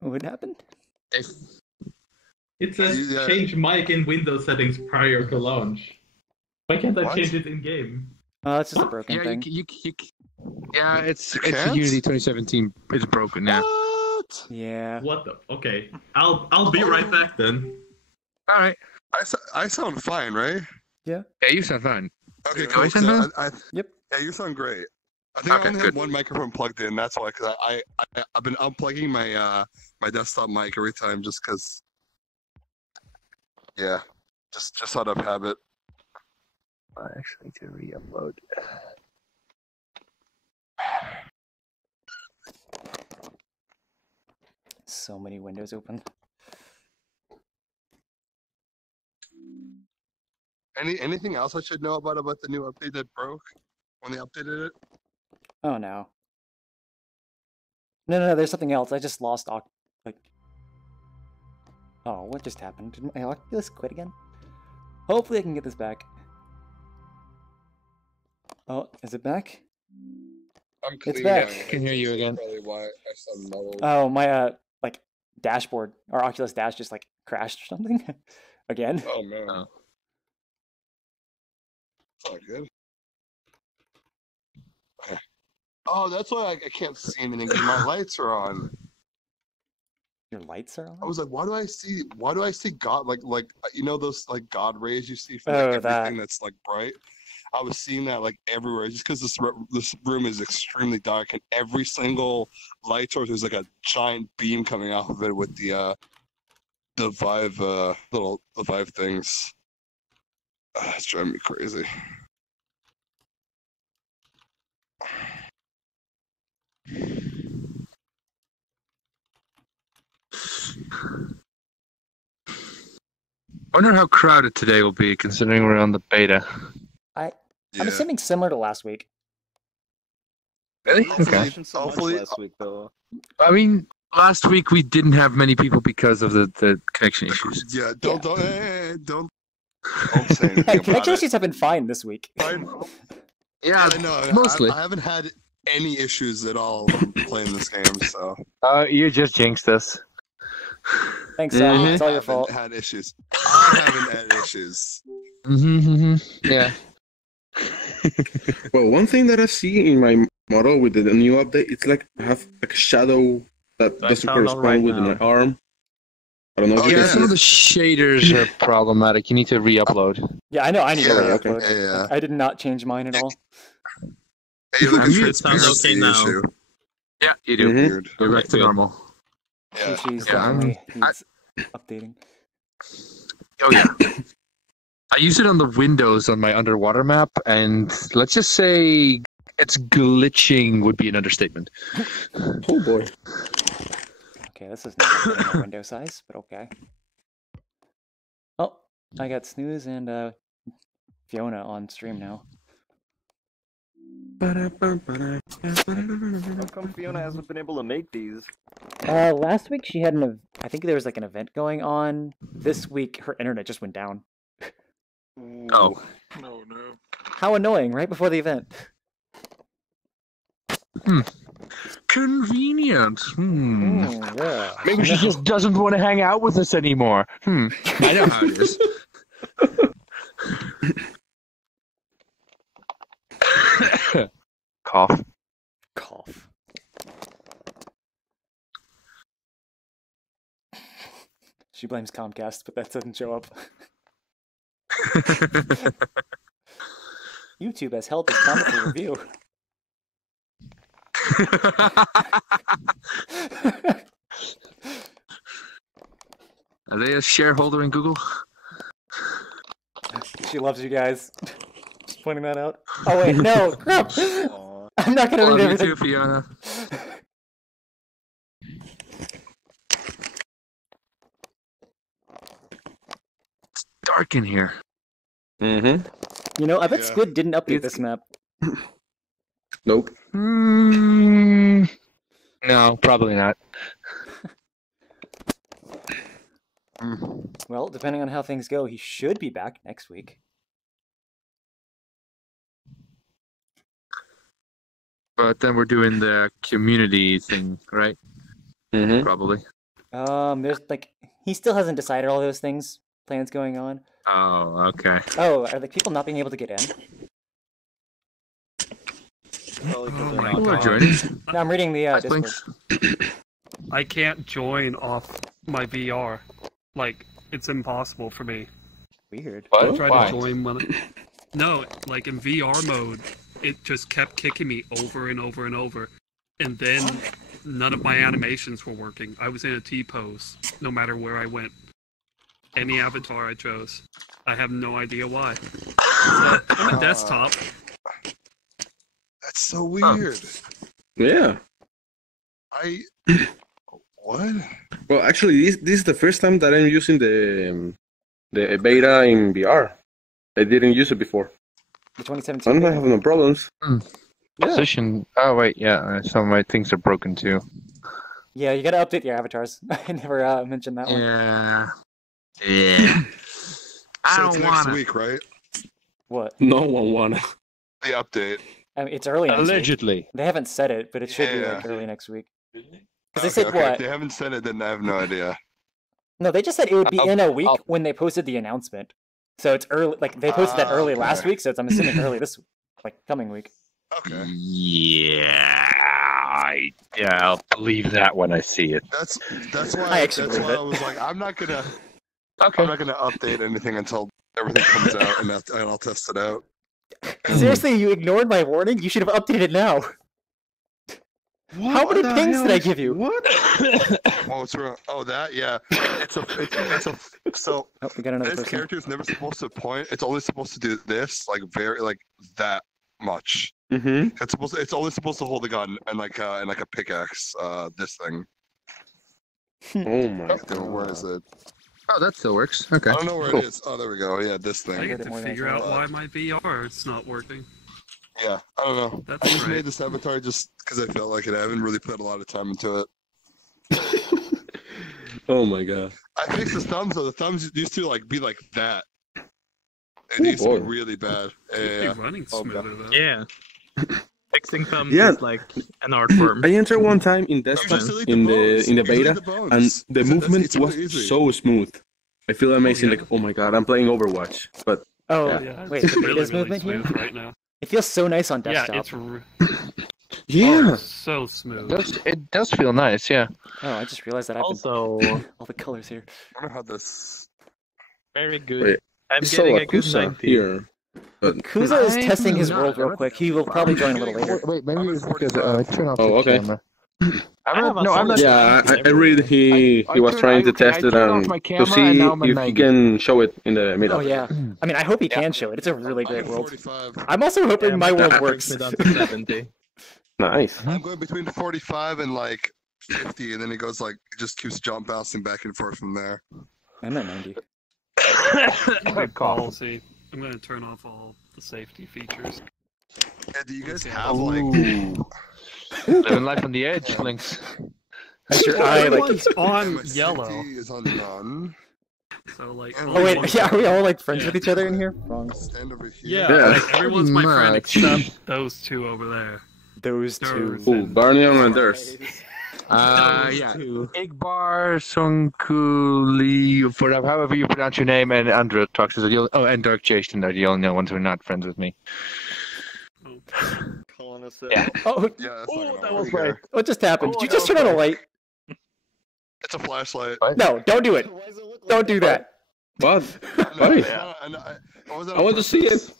What happened? If It says change mic in Windows settings prior to launch. Why can't I change it in game? Oh, that's just a broken thing. Yeah, it's You the can't? Unity 2017. It's broken now. What? Yeah. What the? Okay, I'll be right back then. All right. I sound fine, right? Yeah. Yeah, you sound fine. Okay, Do cool. I sound fine? Yep. Yeah, you sound great. I think I Okay, only good. have one microphone plugged in. That's why, because I've been unplugging my my desktop mic every time, just because. Yeah, just out of habit. I actually need to re-upload. So many windows open. Anything else I should know about the new update that broke when they updated it? Oh no. No, there's something else. I just lost like. Oh, what just happened? Did my Oculus quit again? Hopefully I can get this back. Oh, is it back? It's back. I can hear you again. Probably why I sound muddled. Oh, my like dashboard or Oculus Dash just like crashed or something again. Oh man. It's not good. Oh, that's why I can't see anything because my lights are on. Your lights are on? I was like, why do I see God like you know those like God rays you see from Oh, like, everything that. that's like bright? I was seeing that like everywhere just because this room is extremely dark and every single light source there's like a giant beam coming off of it with the Vive the Vive things. It's driving me crazy. I wonder how crowded today will be, considering we're on the beta. I'm assuming similar to last week. Really? Hopefully- Okay. hopefully- last week though. I mean, last week we didn't have many people because of the connection issues. Yeah, don't say anything Hey, about connection it. issues have been fine this week. Yeah, I know. mostly. I haven't had any issues at all playing this game, so. You just jinxed us. Thanks, Sam. Mhm. It's all your haven't fault. had issues. I haven't had issues. Yeah. Well, one thing that I see in my model with the new update, it's like I have like a shadow that I doesn't found out correspond right with now. my arm. I don't know if you Yeah, can some of see the shaders are problematic. You need to re-upload. Yeah, I know. I need to Yeah, re-upload. yeah. I did not change mine at all. Hey, look at It sounds transparency okay now. issue. Yeah, you do. Mhm. Weird. You're back to normal. Yeah. She's Yeah, definitely I- needs updating. Oh yeah. I use it on the windows on my underwater map, and let's just say it's glitching would be an understatement. Oh boy. Okay, this is not my window size, but okay. Oh, I got Snooze and Fiona on stream now. How come Fiona hasn't been able to make these? Last week she had I think there was like an event going on. This week her internet just went down. Oh. No, no. How annoying! Right before the event. Convenient. Yeah. Maybe she just doesn't want to hang out with us anymore. I know how it is. Cough. Cough. She blames Comcast, but that doesn't show up. YouTube has held this comment for review. Are they a shareholder in Google? She loves you guys. Just pointing that out. Oh wait, no, crap! Aw. I'm not gonna Love read you everything. too, Fiona. It's dark in here. Mm-hmm. You know, I bet Yeah. Squid didn't update this map. Nope. No, probably not. Well, depending on how things go, he should be back next week. But then we're doing the community thing, right? Mm-hmm. Probably. There's like he still hasn't decided all those things. Plans going on. Oh, okay. Oh, are like people not being able to get in? Probably 'cause Oh they're my not Who are God. joining? No, I'm reading the Discord. Links. I can't join off my VR. Like, it's impossible for me. Weird. I What? tried Why? to join when. No, like in VR mode, it just kept kicking me over and over and over. And then none of my animations were working. I was in a T pose, no matter where I went. Any avatar I chose. I have no idea why. So, I'm a desktop. That's so weird. Yeah. What? Well, actually, this is the first time that I'm using the beta in VR. I didn't use it before. The 2017. And I have no problems. Hmm. Yeah. Position. Oh wait, yeah. Some of my things are broken too. Yeah, you gotta update your avatars. I never mentioned that one. Yeah. Yeah. I So don't it's next want week, right? What? No one wanna. The update. I mean, it's early next week. Allegedly. They haven't said it, but it should be like Yeah. early next week. Because Okay, they said okay. what? If they haven't said it, then I have no idea. No, they just said it would be I'll- in a week I'll- when they posted the announcement. So it's early. Like they posted that early last Okay. week, so it's, I'm assuming early this like coming week. Okay. Yeah. I'll believe that when I see it. That's I why actually that's believe why it. I was like, I'm not gonna Okay. update anything until everything comes out and I'll test it out. Seriously, you ignored my warning. You should have updated now. How many pings did I give you? What? Oh, what's wrong? Oh, that yeah. It's a so Oh, we got another this person. character is never supposed to point. It's only supposed to do this, like very like that much. Mm-hmm. It's only supposed to hold a gun and like a pickaxe. This thing. Oh my Dude, where is it? Oh, that still works. Okay. I don't know where Cool. it is. Oh, there we go. Yeah, this I thing. get to more than I figure thought. out why my VR is not working. Yeah, I don't know. That's I just right. made this avatar just because I felt like it. I haven't really put a lot of time into it. Oh my god. I fixed the thumbs though. The thumbs used to like be like that. It Oh, used to be boy. really bad. It'd Yeah. be running Oh, smoother though. Yeah. Fixing thumbs Yeah. is like an art form. I entered one time in You desktop just delete in bones. the You delete beta, the bones. and the That's- movement it's really was easy. so smooth. I feel amazing. yeah. Like, oh my god, I'm playing Overwatch. But Oh, Yeah, wait, it's the really, beta's really movement here? smooth right now. It feels so nice on Yeah, desktop. it's yeah, so smooth. It does feel nice, yeah. Oh, I just realized that I've Also, been all the colors here. I wonder how this. very good. Wait, I'm I saw getting a good Akusa 90. here. Kuza is I'm testing his not- world real quick. He will probably join a little later. Wait, maybe I'm it's at because 45. I turn off Oh, the okay. camera. I have a no, I'm not. solid- Yeah, I read he was trying to test it turned off and my to camera, see and now I'm at if he 90. can show it in the meetup. Oh yeah. I mean, I hope he can show it. It's a really I'm great at world. 45. I'm also hoping Yeah, my world that works. brings me down to 70. Nice. I'm going between 45 and like 50, and then it goes like it just keeps jump bouncing back and forth from there. I'm at 90. Good policy. I'm gonna turn off all the safety features. Yeah, do you guys Okay. have like? Living life on the edge, Links. That's your eye, like. Everyone's on My yellow, safety is on none. so like. Oh, Oh wait, only yeah, are we all like friends Yeah. with each other in here? Wrong. Stand over here. Yeah, Yeah. like, everyone's my friend Much. except those two over there. Those two. Those. Ooh, Barney and Thirst. Yeah. Igbar, Sunkuli, for however you pronounce your name, and Andrew Toxis, and Dark Jason are the only ones who are not friends with me. Calling us Yeah. Oh, Yeah, that's not Oh, gonna that work was right. here. what just happened? Oh, Did you that just was turn on a right. light? It's a flashlight. No, don't do it. Don't do that. What? No, Why? I wasn't I on want to see purpose.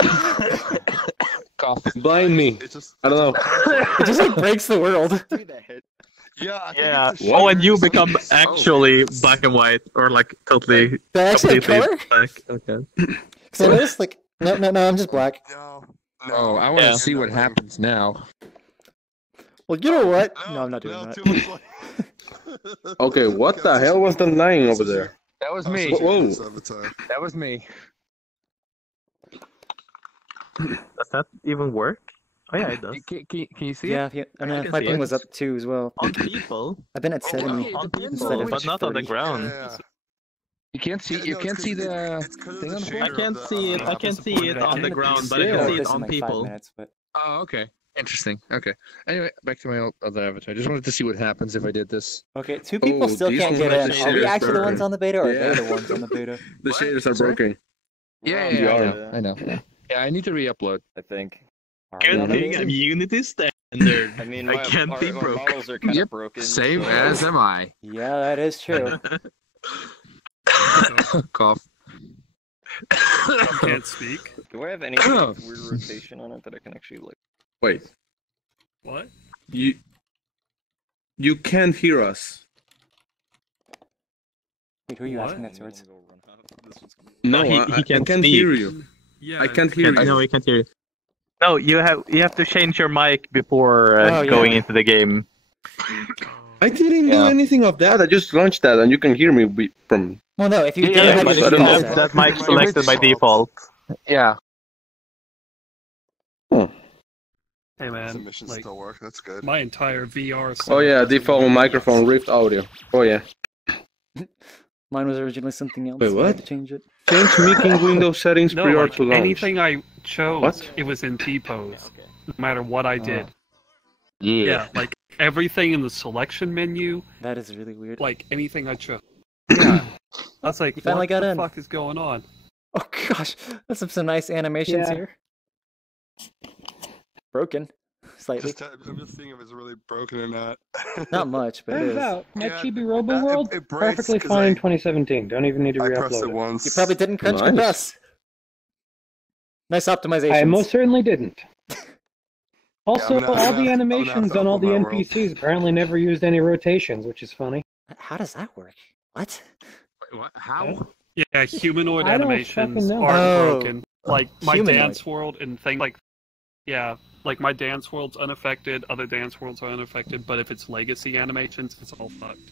it. Cough. Blind me. It's just. I don't know. It just like breaks the world. Yeah. I think Yeah. it's the Oh, and shader you or something. become actually black and white, or like totally, Did I actually have completely color? black. Okay. Because I noticed like, no, I'm just black. No. Oh, I want to Yeah. see what happens now. Well, you know what? No, I'm not doing no, that. Too much light. Okay, what the hell was the line over there? That was Oh, me. so Whoa. this avatar. That was me. Does that even work? Oh yeah, it does. Can you see Yeah, it? yeah. I I mean, can my see ping it. was up too as well. On people, I've been at Oh, 70 wow. on people, instead of but not on the 40. ground. Yeah. You can't see. Yeah, You no, can't it's see 'cause the. it's 'cause of thing the on the shader I of can't the- see it. of I the can see it on the Yeah, ground, but I Yeah, can see this it in on like 5 people. minutes, but Oh, okay. Interesting. Okay. Anyway, back to my other avatar. I just wanted to see what happens if I did this. Okay, 2 people Oh, still these can't ones get are in. the Are we shaders actually the ones broken. on the beta, or are Yeah. they the ones on the beta? The shaders are broken. Yeah, VR. I know. I know. Yeah, I need to re-upload. I think. Good thing I'm Unity standard. I mean, I my, can't be our broke. models are kind of broken. Same so- as am I. Yeah, that is true. Cough. Can't speak. Do I have any kind of weird rotation on it that I can actually like? Wait, What? you can't hear us. Wait, who are you What? asking that towards? No, he I can't can't speak. hear you. Yeah. I can't hear I you. know we can't hear you. No, you have to change your mic before Oh, yeah. going into the game. I didn't do Yeah. anything of that. I just launched that, and you can hear me from. Well, no, if you Yeah, did have but it, I don't know. that mic selected by default. Yeah. Hey The man, missions like still work. That's good. my entire VR. Oh yeah, default microphone Rift audio. Oh yeah. Mine was originally something else. Wait, so I had what? to change it. Change making Windows settings No, prior like to launch. anything I chose, What? it was in T-pose. No matter what I did. Yeah. Yeah, like everything in the selection menu, That is really weird. like anything I chose. Yeah. I was like, You finally what got the in. fuck is going on? Oh gosh, that's some nice animations Yeah. here. Broken, slightly. I'm just seeing if it's really broken or not. Not much, but it Turns is. out, my Yeah, Chibi Robo World, it breaks perfectly 'cause fine I- in 2017. Don't even need to I pressed re-upload it it. once. You probably didn't crunch Nice. compress. Nice optimization. I most certainly didn't. Also, I'm gonna- I'm all gonna the have- animations I'm on gonna all have the to upload my world. NPCs apparently never used any rotations, which is funny. How does that work? What? Wait, what? How? Yeah, humanoid I don't animations fucking know. aren't Oh. broken. Like my Humanoid. dance world and things like, yeah, like my dance world's unaffected. Other dance worlds are unaffected. But if it's legacy animations, it's all fucked.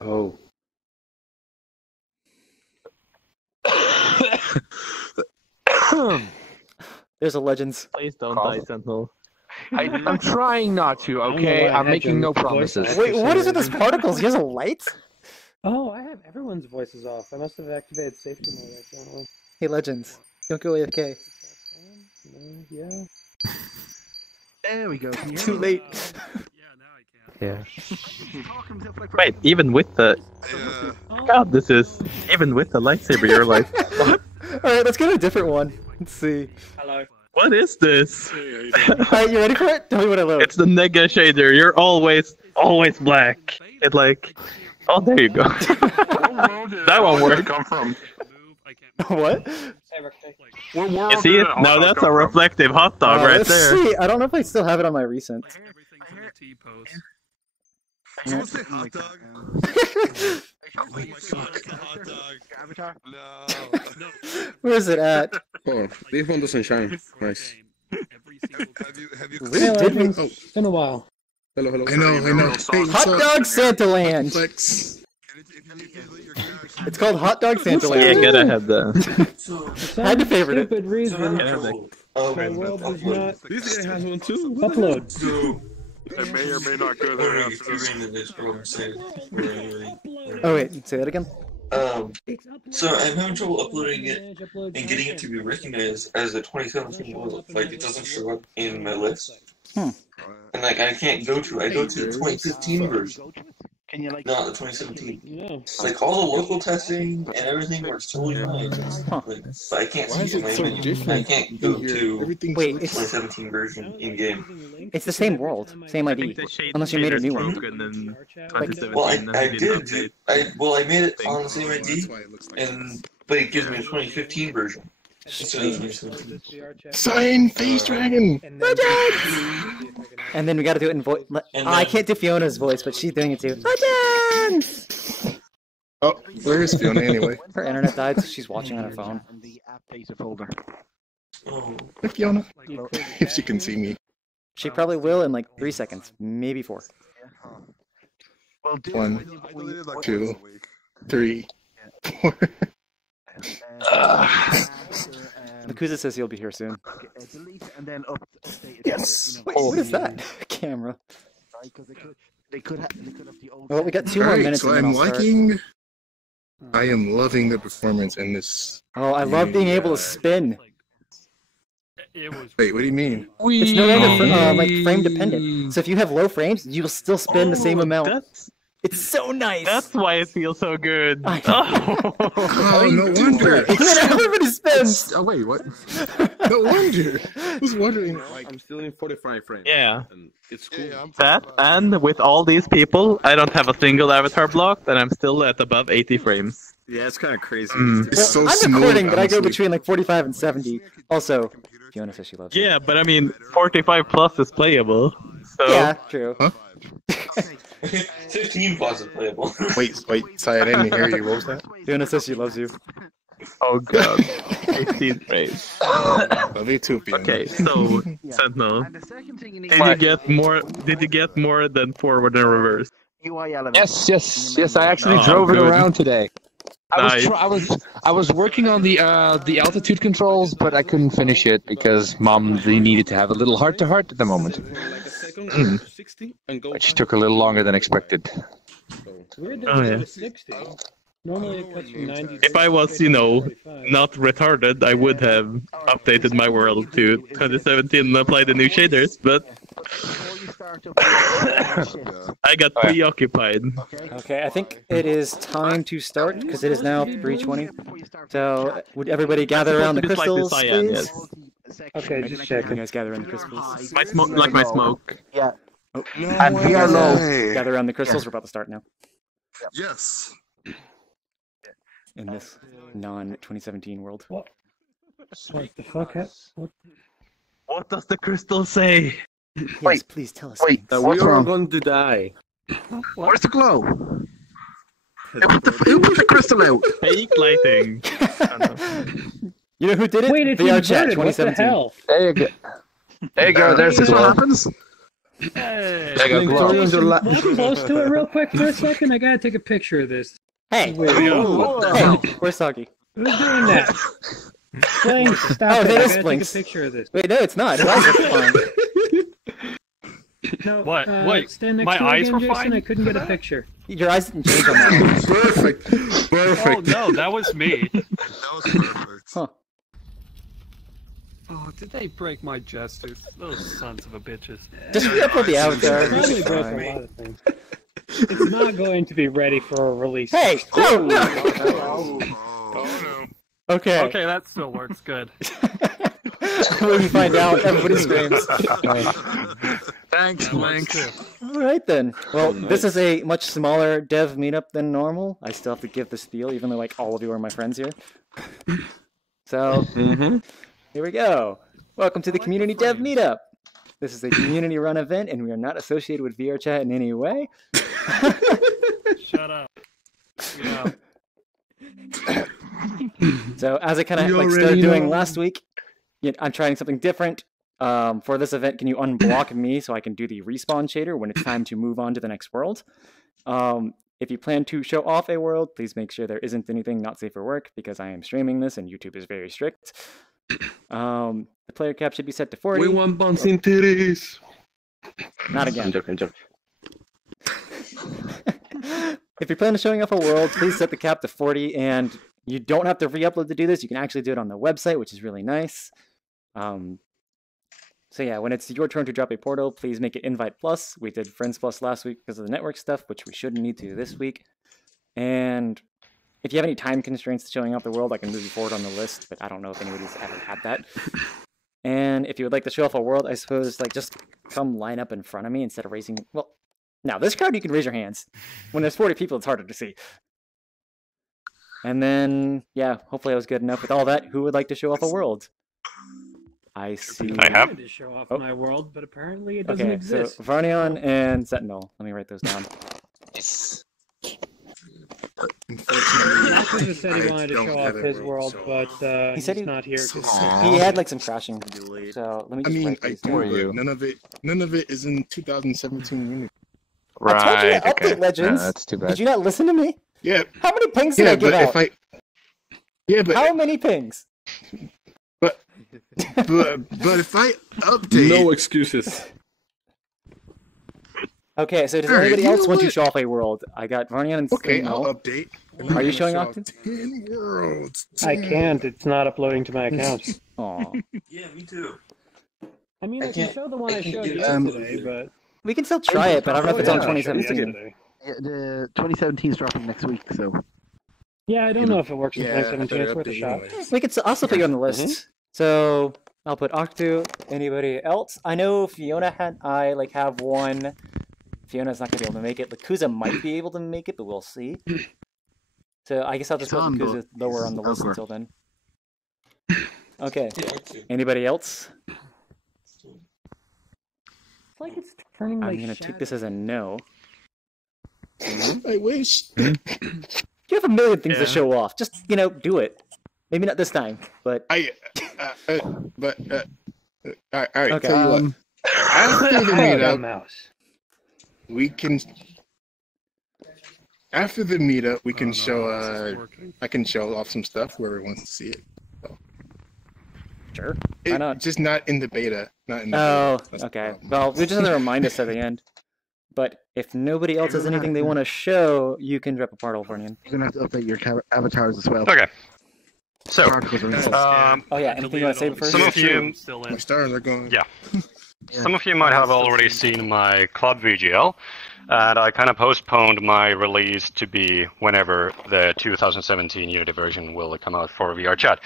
Oh. There's a Legends. Please don't die, Sentinel. I'm trying not to, okay? why I I'm had making your no voice promises. active. Wait, what is with those particles? He has a light? Oh, I have everyone's voices off. I must have activated safety mode accidentally. Hey, Legends. Don't go AFK. Yeah. There we go. Can you hear Too me? late. Yeah, now I can. Yeah. Wait, even with the Yeah. God, this is even with the lightsaber, you're like, what? Alright, let's get a different one. Let's see. Hello. What is this? Alright, you ready for it? Tell me what I load. It's the nega shader. You're always black. It like, oh, there you go. That won't work. Come from. What? You see it? Now that's a reflective hot dog right let's there. see. I don't know if I still have it on my recent. Everything's in the T-pose. Did you say hot dog? Oh my god, it's a hot dog. No. Where is it at? Oh, this one doesn't shine. Nice. Have you Where did we? Oh, It's been a while. hello, hello. I know. Hey, Hot Dog Santa Land. Flex. It's called Hot Dog Santa Yeah, Land. gotta have the. I had to favorite it. Stupid reason, Oh, my world does not This guy has one too. upload. It may or may not go there after Oh wait, say that again. So I'm having trouble uploading it and getting it to be recognized as a 2017 model. Like it doesn't show up in my list. Hmm. And like I can't go to. I go to the 2015 version, Can you like not the 2017. Yeah. Like all the local testing and everything works totally fine. Like, but I can't Why is see it in it my so menu. I different can't go in here? to Everything's Wait, so- it's 2017 version in game. it's the same world, same ID, unless you made a new one. Well, I did. I made it on the same Oh, ID, that's why it looks like and but it gives me a 2015 version. Instead of 2017. Sign Face Dragon. And then we gotta do it in voice. I can't do Fiona's voice, but she's doing it too. Legends! Oh, where is Fiona anyway? Her internet died, so she's watching on her phone. The app data folder. Oh. Hey, Fiona. If she can see me. She probably will in like 3 seconds, maybe 4. Well, dude, 1, I deleted like 2, once a week. 3, 4. Nakuza says he'll be here soon. delete and then update. Yes. Wait, what is that? Camera. Because they could have the old. Well, we got 2 more Alright, minutes so and then I'm I'll start. liking. I am loving the performance in this. Oh, I love being able to Yeah. spin. It was. Wait, what do you mean? It's no longer like frame dependent. So if you have low frames, you will still spend the same amount. It's so nice. That's why it feels so good. Oh, no wonder. Everybody spends. Oh wait, what? No wonder. I was wondering. Like, I'm still in 45 frames. Yeah. And it's cool. Yeah, That, and with all these people, I don't have a single avatar blocked, and I'm still at above 80 frames. Yeah, it's kind of crazy. It's so I'm smooth, recording, but I go honestly. between like 45 and 70. Also, Fiona says she loves it. Yeah, but I mean, 45 plus is playable. So. Yeah, true. Huh? 15 plus is playable. Wait, sorry, I didn't hear you. What was that? Fiona says she loves you. Oh god. 18 frames. Love you too, Fiona. Okay, so Sentinel. Did you get more than forward and reverse? Yes. I actually drove it around today. I was working on the altitude controls, but I couldn't finish it because Mom needed to have a little heart-to-heart at the moment, which took a little longer than expected. Weird that Oh, you yeah. go to 60. Normally it cuts from 90 If I was, not retarded, I would have updated my world to 2017 and applied the new shaders, but I got preoccupied. Okay, I think it is time to start because it is now 3:20. So, would everybody gather around the Just like the crystals, cyan, please? yes. Okay, just You checking. guys gather around the crystals. My smoke. Yeah. Oh, And we are low. gather around the crystals. We're about to start now. Yes. In this non-2017 world. What the fuck? What does the crystal say? Yes, please tell us. Wait, That what's we are wrong? going to die. Where's the glow? Who put the crystal out? Fake lighting. You know who did it? Wait, it's VRChat inverted. What the 2017. hell? There you go. There you go. There's the This what glow. happens? Hey. There you go. Glow. Walk close to it real quick for a second. I gotta take a picture of this. Hey, Wait, hey, where's Soggy? who's doing that? Explain. Stop Oh, it. that I is gotta Blinks. take a picture of this. Wait, no, it's not. His eyes are fine. No, What? Wait, stand next my to me eyes again, were Jason. fine? I couldn't get a picture. Your eyes didn't change on that one. Perfect. Oh Perfect. no, that was me. That was perfect. Huh. Oh, did they break my jester? Those sons of a bitches. Just re-upload the avatar. Probably It's broke fine. a lot of things. It's not going to be ready for a release. Hey! No, no! Oh, no. Okay. Okay, that still works good. When you find out, everybody screams. Thanks, Blink. Alright then. Well, this is a much smaller dev meetup than normal. I still have to give the spiel, even though like all of you are my friends here. So, here we go. Welcome to the Community Dev Meetup. This is a community-run event, and we are not associated with VRChat in any way. Shut up. No. So, as I kind of You like started already doing know. last week, I'm trying something different. For this event, can you unblock me so I can do the respawn shader when it's time to move on to the next world? If you plan to show off a world, please make sure there isn't anything not safe for work because I am streaming this and YouTube is very strict. The player cap should be set to 40. We want bouncing titties. Not again. I'm joking, I'm joking. If you plan on showing off a world, please set the cap to 40, and you don't have to re-upload to do this. You can actually do it on the website, which is really nice. So yeah, when it's your turn to drop a portal, please make it Invite Plus. We did Friends Plus last week because of the network stuff, which we shouldn't need to this week. And if you have any time constraints to showing off the world, I can move you forward on the list, but I don't know if anybody's ever had that. And if you would like to show off a world, I suppose, like, just come line up in front of me instead of raising... Well, now, this crowd, you can raise your hands. When there's 40 people, it's harder to see. And then, yeah, hopefully I was good enough with all that. Who would like to show off a world? I see... I have to show off my world, but apparently it doesn't Okay, exist. so Varnion and Sentinel. Let me write those down. He said he wanted to show off his world, but He said he's not here. He had like some crashing. So let me just I mean, write I these do, down. but none of it is in 2017 Unity. I told you to update Legends. that's too bad. Did you not listen to me? Yeah. How many pings did I give out? How many pings? But if I update, No excuses. Okay, so does anybody else want to show off a world? I got Varnian and Okay, no. I'll update. Are you showing off? 10 worlds. I can't. It's not uploading to my account. Aw. Yeah, me too. I mean, I can show the one I showed get it yesterday, but We can still try it, but I don't know if it's on 2017. Yeah, the 2017 is dropping next week, so. Yeah, I don't know if it works in Yeah, 2017. It's worth a update shot. anyways. We could also put you on the list. So I'll put Octu. Anybody else? I know Fiona and I have one. Fiona's not gonna be able to make it. Lakuza might be able to make it, but we'll see. So I guess I'll just put Lakuza lower on the list until then. Okay. Anybody else? It's like it's turning I'm gonna take this as a no. I wish. You have a million things to show off. Just do it. Maybe not this time, but all right. Okay. Tell you what. After the meetup, we can. After the meetup, we can show. I can show off some stuff. Whoever wants to see it. So. Sure. Why not? Just not in the beta. Not in the Oh, beta. okay. Well, we just have to remind us at the end. But if nobody else has anything they want to show, you can drop a part, Varnian. You're gonna have to update your avatars as well. Okay. So, oh yeah, anything you want to say first? some of you, My stars are going. yeah, some of you might have already seen my club VGL, and I kind of postponed my release to be whenever the 2017 Unity version will come out for VRChat,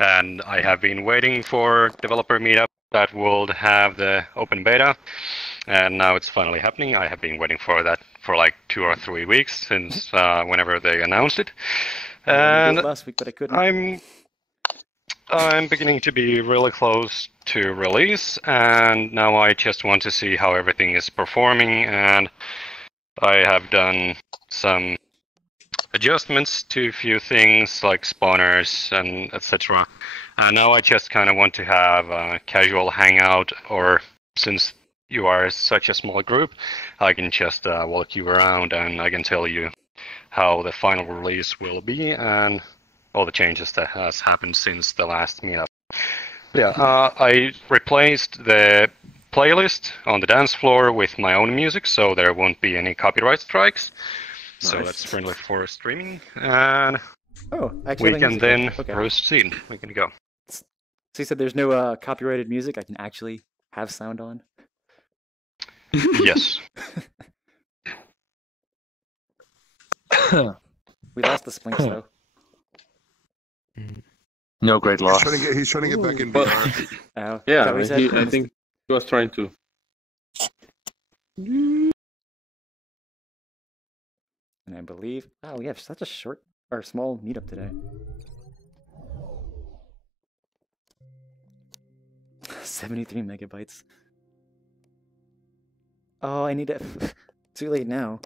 and I have been waiting for developer meetup that would have the open beta, and now it's finally happening. I have been waiting for that for like 2 or 3 weeks since whenever they announced it. And last week, but I couldn't. I'm beginning to be really close to release, and now I just want to see how everything is performing, and I have done some adjustments to a few things like spawners and etc. And now I just kind of want to have a casual hangout, or since you are such a small group, I can just walk you around and I can tell you how the final release will be and all the changes that has happened since the last meetup. Yeah, I replaced the playlist on the dance floor with my own music, so there won't be any copyright strikes. Nice. So that's friendly for streaming, and we can then proceed. We can go. So you said there's no copyrighted music. I can actually have sound on. Yes. We lost the Splinks though. No great loss. He's trying to get back in VR. Oh, yeah, I think he was trying to. And I believe, we have such a short or small meetup today. 73 megabytes. Oh, I need it. Too late now.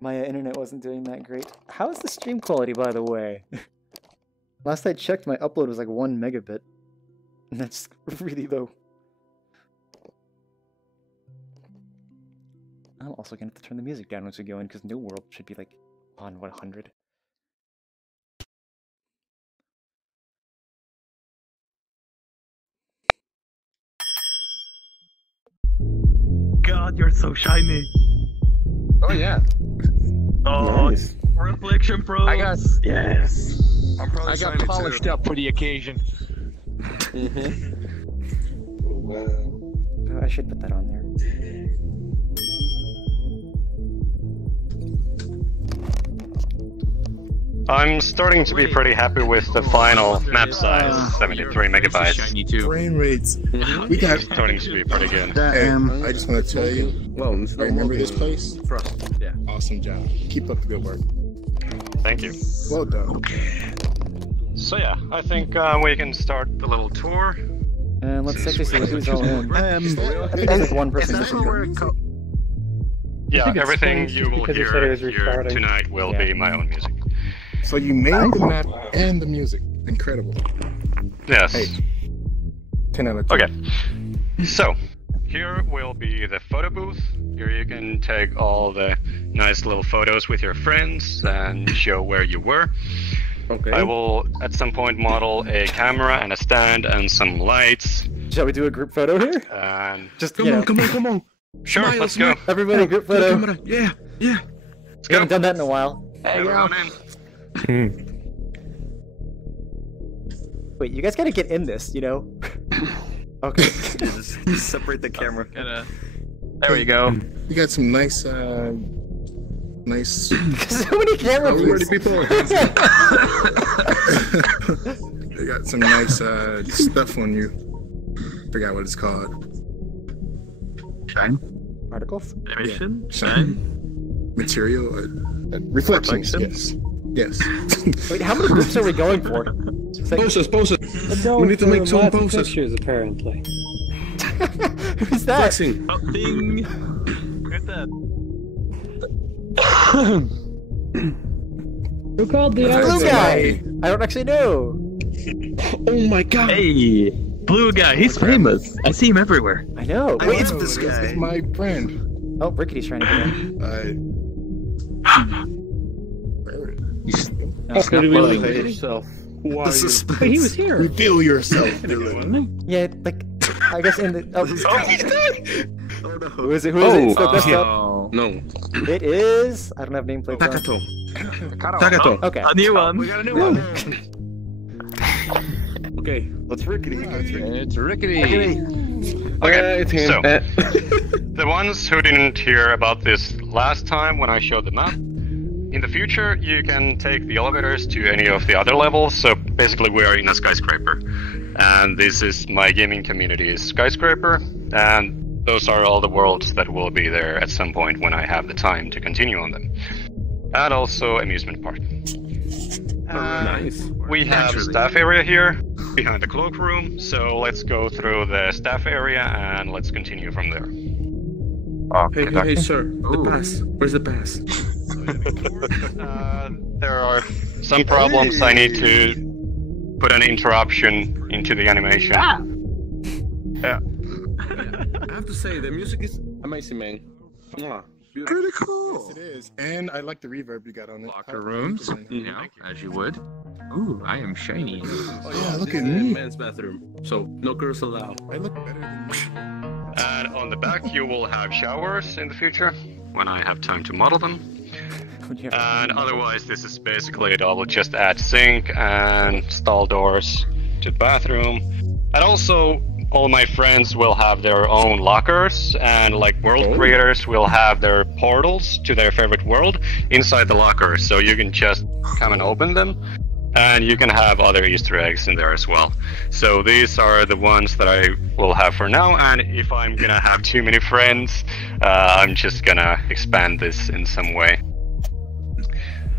My internet wasn't doing that great. How is the stream quality, by the way? Last I checked, my upload was like 1 megabit. And that's really low. I'm also going to have to turn the music down once we go in, because New World should be like on 100. God, you're so shiny. Oh yeah. Oh, nice. Reflection Pro. Yes. I got polished up for the occasion. Oh, I should put that on there. I'm starting to be pretty happy with the final map size, 73 megabytes. Shiny too. Frame rates. We got. Starting to be pretty good. Hey, I just want to tell you. Well, remember this place? Yeah. Awesome job. Keep up the good work. Thank you. Well done. So yeah, I think we can start the little tour. And let's actually see who's all in. I think there's one person missing. Yeah, everything you will hear here tonight will be my own music. So you made the map and the music. Incredible. Yes. Hey. 10 out of 10. Okay. So, here will be the photo booth. Here you can take all the nice little photos with your friends and show where you were. Okay. I will at some point model a camera and a stand and some lights. Shall we do a group photo here? And just come on. Sure, Smile, let's smile. go. Everybody, group photo. Camera. Yeah, yeah. We haven't done that in a while. Hey, everyone in. Wait, you guys gotta get in this, you know? Okay. Just separate the camera. There we go. You got some nice, nice. So many camera views. People. They got some nice stuff on you. Forgot what it's called. Shine. Articles? Animation? Yeah. Shine. Material. Reflections. Yes. Wait, how many groups are we going for? Poses. We need to make some poses. Pictures, apparently. Who's that? Flexing. Oh, ding! Look at that. Who called the Blue guy! I don't actually know. Oh my god! Hey! Blue guy, he's famous. I see him everywhere. I know. Wait, it's this guy. It's my friend. Oh, Rickety's trying to get in. How do we look at yourself? Why? But he was here. Reveal yourself. Yeah, like, I guess in the. Oh, Oh no. who is it? Who is it? It's the best up. No. It is. I don't have nameplates on. Takato. Okay. A new one. We got a new one. Okay. Let's Rickety. It's Rickety. Okay, it's him. so the ones who didn't hear about this last time when I showed the map, in the future you can take the elevators to any of the other levels. So basically we are in a skyscraper, and this is my gaming community's skyscraper, and those are all the worlds that will be there at some point when I have the time to continue on them, and also amusement park. Nice. We have a staff area here behind the cloakroom, so let's go through the staff area and let's continue from there. Hey, sir. The pass. Where's the pass? There are some problems. I need to put an interruption into the animation. Yeah. I have to say, the music is amazing, man. Pretty cool. Yes, it is. And I like the reverb you got on it. Locker rooms. Yeah, as you would. Ooh, I am shiny. Oh yeah, look at me. Men's bathroom, so no girls allowed. I look better than me. And on the back you will have showers in the future, when I have time to model them. And otherwise this is basically it. I will just add sink and stall doors to the bathroom. And also all my friends will have their own lockers, and like world creators will have their portals to their favorite world inside the lockers, so you can just come and open them, and you can have other Easter eggs in there as well. So these are the ones that I will have for now, and if I'm gonna have too many friends, I'm just gonna expand this in some way.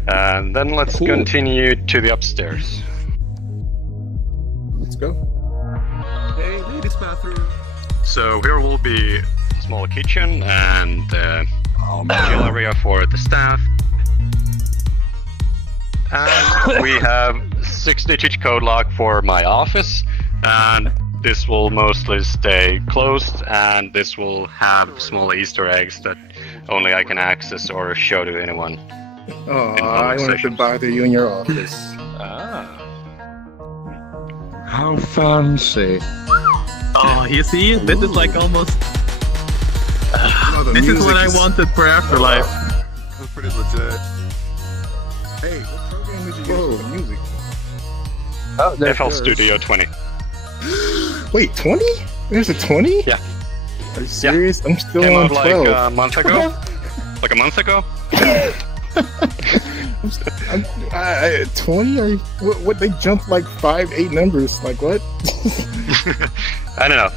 And then let's continue to the upstairs. Let's go. Hey, ladies' bathroom. So here will be a small kitchen and chill area for the staff. And we have 6-digit code lock for my office, and this will mostly stay closed, and this will have small Easter eggs that only I can access or show to anyone. Oh, I wanted to bother you in your office. How fancy. Oh, you see? This is like almost... this is what I wanted for Afterlife. That's pretty legit. Hey, what program did you use for the music? Oh, FL Studio 20. Wait, 20? There's a 20? Yeah. Are you serious? I'm still Came on out 12. like a month ago. Like a month ago? 20? Are you, what? They jumped like 5-8 numbers. Like what? I don't know.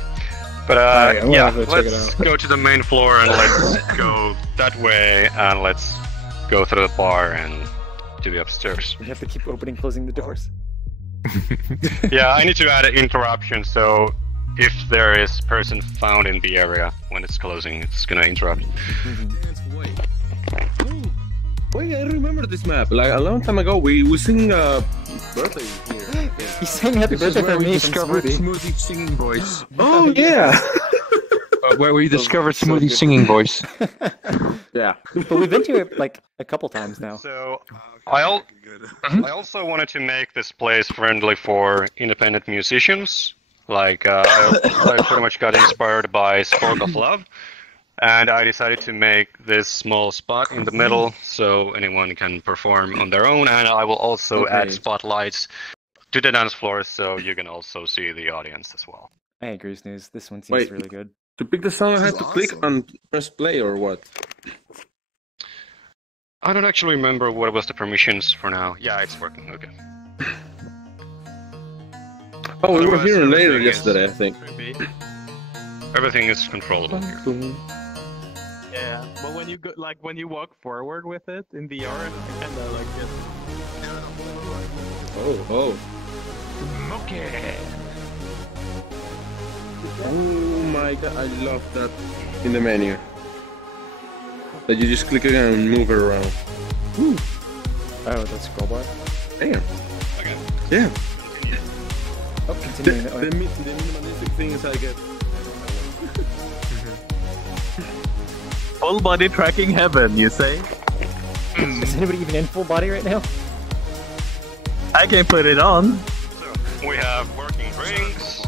But right, yeah, check it let's out. go to the main floor and let's go that way, and let's go through the bar and to the upstairs. We have to keep opening, closing the doors. Yeah, I need to add an interruption, so if there is person found in the area when it's closing, it's gonna interrupt. Wait, I remember this map. Like a long time ago, we sing birthday here. He sang happy This is birthday where for we me. discovered Smoothie's singing voice. Oh yeah. Where we discovered Smoothie's singing voice. Yeah. But we've been to it like a couple times now. So I also wanted to make this place friendly for independent musicians. Like I pretty much got inspired by Spark of Love, And I decided to make this small spot in the middle so anyone can perform on their own, and I will also add spotlights to the dance floor so you can also see the audience as well. I agree, Snooze. This one seems really good. To pick the song, I have to click and press play or what? I don't actually remember what was the permissions for now. Yeah, it's working. Okay. Oh, we were here later yesterday, I think. Everything is controllable here. Yeah, but when you go, when you walk forward with it in VR, I kind of like it. Oh. Okay. Oh my god, I love that in the menu. That you just click it and move it around. Woo. Oh, that's scroll bar? Damn. Okay. Yeah. Oh, continuing that way. The minimalistic thing is I get. Full body tracking heaven, you say? Is anybody even in full body right now? I can put it on. So we have working drinks,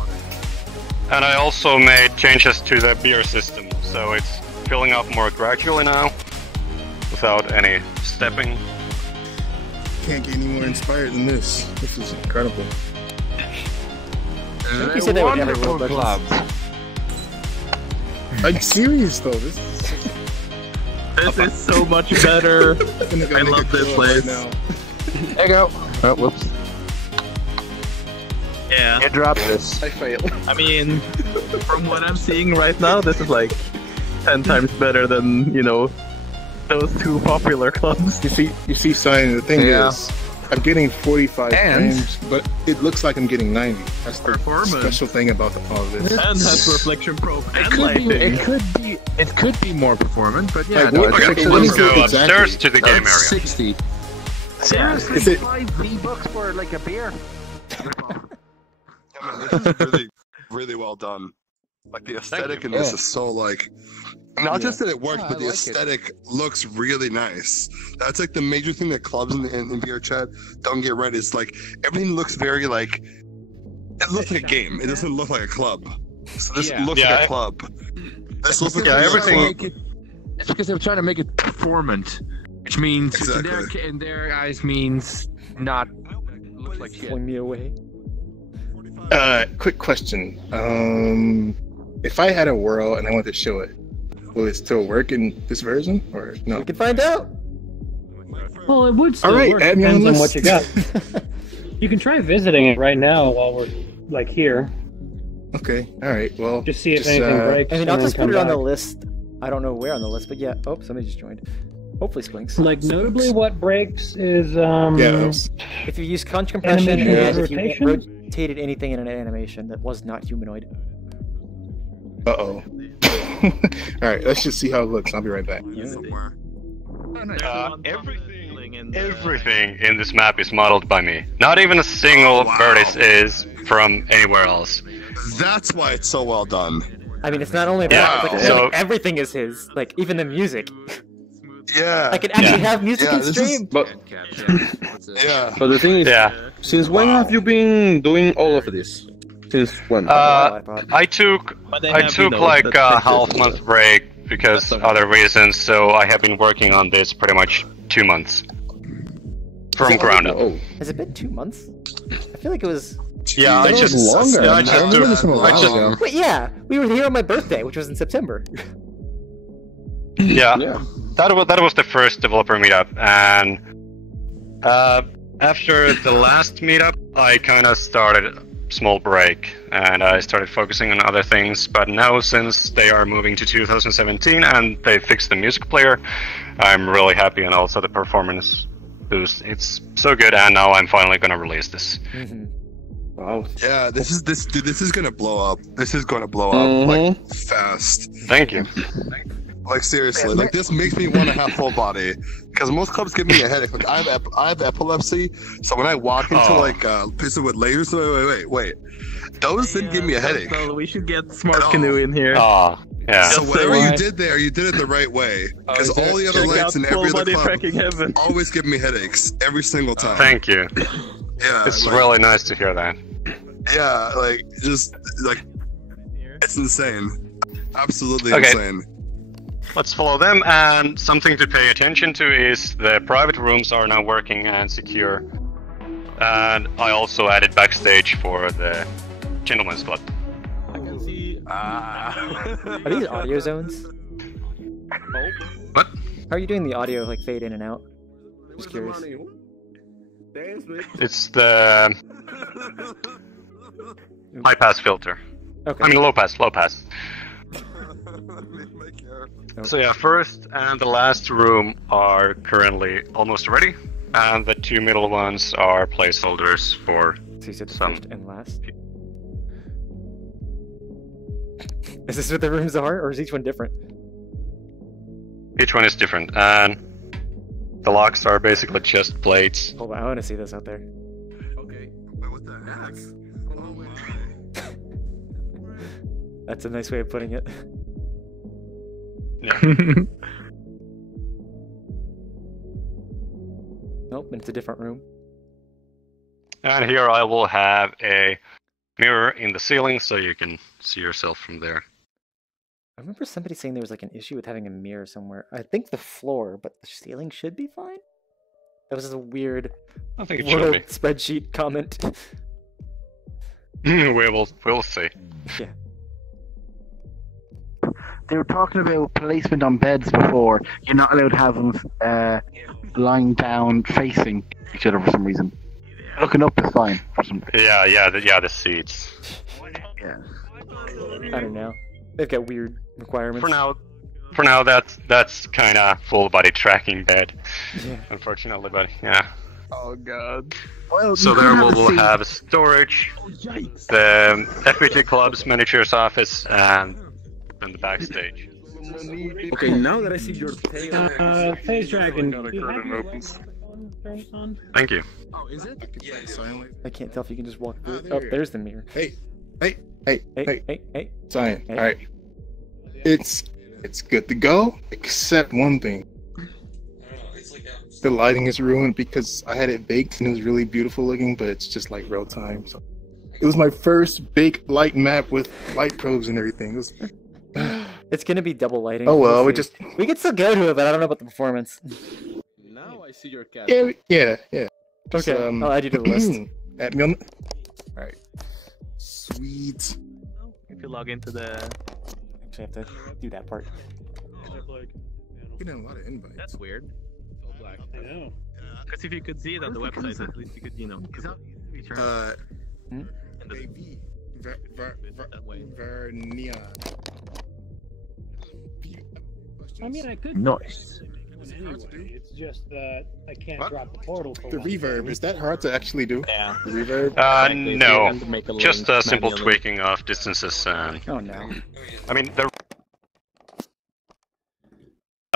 and I also made changes to the beer system, so it's filling up more gradually now, without any stepping. Can't get any more inspired than this. This is incredible. You said that with every World club. I'm serious though. This is so much better. I love this place. There you go. Oh, whoops. Yeah. You dropped this. I failed. I mean, from what I'm seeing right now, this is like 10 times better than, those two popular clubs. You see, Cyan, the thing is, I'm getting 45 frames, but it looks like I'm getting 90. That's the special thing about all of this. And has reflection probe and It lighting. could be more performant, but yeah. Like, no, what- it's okay, actually Let's go upstairs to the game area. 60. Seriously, Is it- 5 V-Bucks for like a beer? This is really, really well done. Like the aesthetic in this is so like, not just that it works, but the aesthetic looks really nice. That's like the major thing that clubs in VRChat don't get right. Is like everything looks very like, it looks like a game. It doesn't look like a club. So this looks like a club. This looks like everything. It's because they're trying to make it performant, which means Exactly. in their eyes means not look like shit. Pulling me away. Quick question. If I had a world and I wanted to show it, will it still work in this version or no? We can find out. Well, it would still All right, work. add me on Depends the on what you got. You can try visiting it right now while we're like here. Okay. All right. Well, Just see if anything breaks. I mean, I'll and then just put come it on the back. list. I don't know where on the list, but yeah. Oh, somebody just joined. Hopefully Splinks. Like notably, what breaks is If you use conch compression Animation and if you rotation? rotated anything in an animation that was not humanoid. Uh-oh. All right. Let's just see how it looks. I'll be right back. Everything in this map is modeled by me. Not even a single vertex is from anywhere else. That's why it's so well done. I mean, it's not only that, Yeah, it's like, so- like, everything is his. Like, even the music. Yeah. I can actually have music in stream. But the thing is, Yeah. since when have you been doing all of this? Since when? I took like a half-month break because other reasons, so I have been working on this pretty much 2 months. From ground up. Has it been 2 months? I feel like it was... Yeah, I just longer. I just remember this from a while ago. Wait, yeah! We were here on my birthday, which was in September. Yeah. That was the first developer meetup, and after the last meetup, I kind of started a small break, and I started focusing on other things. But now, since they are moving to 2017 and they fixed the music player, I'm really happy, and also the performance boost. It's so good, and now I'm finally gonna release this. Wow. Yeah, this is gonna blow up. This is gonna blow up like fast. Thank you. Like seriously, like this makes me want to have full body because most clubs give me a headache. Like I have epilepsy, so when I walk into like places with lasers, wait, those didn't give me a headache. So we should get Smart Canoe in here. Oh, yeah. So whatever you did there, you did it the right way. Because all the other lights in every other club always give me headaches every single time. Thank you. Yeah, It's like, really nice to hear that. Yeah, like just like it's insane, absolutely Okay. insane. let's follow them. And something to pay attention to is the private rooms are now working and secure. And I also added backstage for the Gentleman's Club. I can see. Are these audio zones? What? How are you doing the audio like fade in and out? Just curious. It's the high pass filter. Okay. I mean low pass. So yeah, first and the last room are currently almost ready, and the two middle ones are placeholders for So you said the some. first and last? Is this what the rooms are, or is each one different? Each one is different, and the locks are basically just plates. Hold on, I want to see this out there. Okay. Wait, what the heck? Oh, wait. That's a nice way of putting it. Yeah. Nope, it's a different room. And here I will have a mirror in the ceiling so you can see yourself from there. I remember somebody saying there was like an issue with having a mirror somewhere. I think the floor, but the ceiling should be fine. That was just a weird I think it should world be. spreadsheet comment. We'll see. Yeah. They were talking about placement on beds before. You're not allowed to have them lying down facing each other for some reason. Looking up is fine for some. Yeah, the seats. Yeah. I don't know. They've got weird requirements. For now, that's kind of full body tracking bed. Yeah. Unfortunately, but yeah. Oh god. Well, So there we'll have storage, the FPT Club's manager's office, and then the backstage. Okay, now that I see your tail. Phase Dragon. Got a do you have curtain your opens. microphone turned on? Thank you. Oh, is it? I can't tell if you can just walk through. there Oh, you there's the mirror. Hey. Hey, hey. Cyan. Hey. All right. It's good to go, except one thing. The lighting is ruined because I had it baked and it was really beautiful looking, but it's just like real time. So it was my first big light map with light probes and everything. It was... It's gonna be double lighting. Oh well, we can still go to it, but I don't know about the performance. Now I see your cat. Yeah. Just, Okay, I'll add you to the list. Add me on. All right. Sweet. If you log into the... Actually, I have to do that part. Getting a lot of invites. That's weird. All black. I know. Because if you could see it on the website, at least you could, Vernia. I mean, I could. Nice. Anyway, it's just that I can't drop the portal for The one reverb, day. is that hard to actually do? Yeah. The reverb? No. Just a simple tweaking of distances and... Oh no. I mean, the...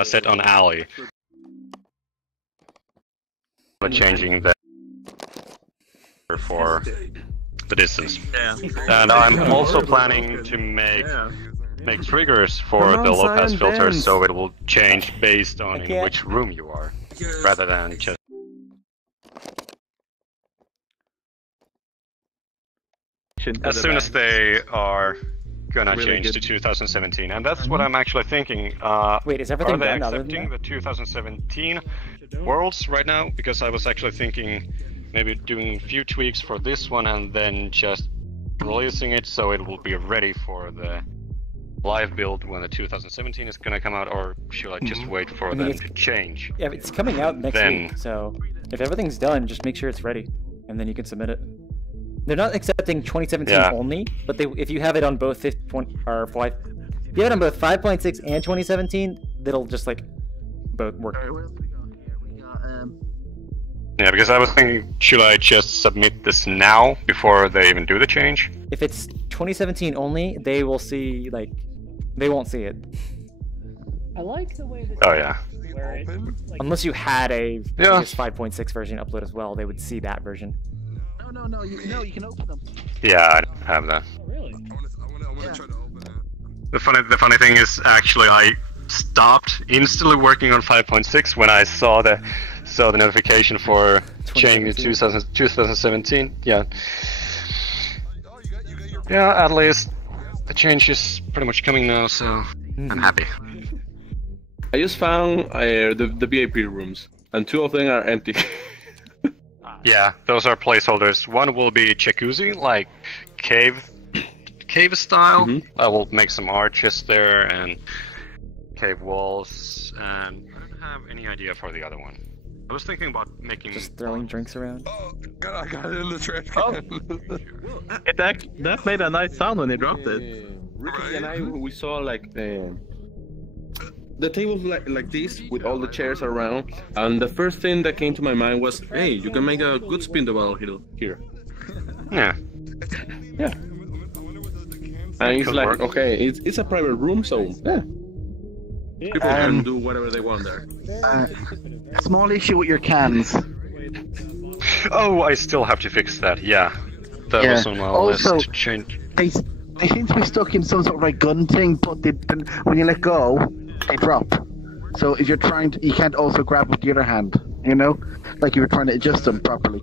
set on alley. But changing the... for the distance. Yeah. And I'm also planning to make triggers for the low pass filter, so it will change based on in which room you are, rather than just. As soon as they are gonna change to 2017, and that's what I'm actually thinking. Wait, is everything are they done other than accepting that? the 2017 worlds right now? Because I was actually thinking maybe doing a few tweaks for this one and then just releasing it so it will be ready for the live build when the 2017 is gonna come out, or should I just wait for them to change? Yeah, it's coming out next week, so if everything's done, just make sure it's ready, and then you can submit it. They're not accepting 2017 only, but if you have it on both 5, if you have it on both 5.6 and 2017, that'll just like both work. Yeah, because I was thinking, should I just submit this now before they even do the change? If it's 2017 only, they will see they won't see it. I like the way this. Oh yeah. Where it, like, Unless you had a Yeah. 5.6 version upload as well, they would see that version. No, you can open them. Yeah, I don't have that. oh, really? I want to try to open it. The funny thing is, actually, I stopped instantly working on 5.6 when I saw the notification for changing to 2017. Yeah. Yeah, at least the change is pretty much coming now, so I'm happy. I just found the VIP rooms, and 2 of them are empty. Yeah, those are placeholders. One will be jacuzzi, like cave style. I will make some arches there and cave walls, and I don't have any idea for the other one. I was thinking about making just throwing drinks around. Oh, God, I got it in the trash can. That made a nice sound when you dropped it. Ricky and I, we saw like the tables like this with all the chairs around, and the first thing that came to my mind was, hey, you can make a good spin the bottle here. Yeah. Yeah. And it's like, okay, it's a private room, so yeah. People can do whatever they want there. Small issue with your cans. Oh, I still have to fix that. Yeah, that was on my list to change. They seem to be stuck in some sort of like gun thing, but when you let go, they drop. So if you're trying to, you can't also grab with the other hand. You know, like you were trying to adjust them properly.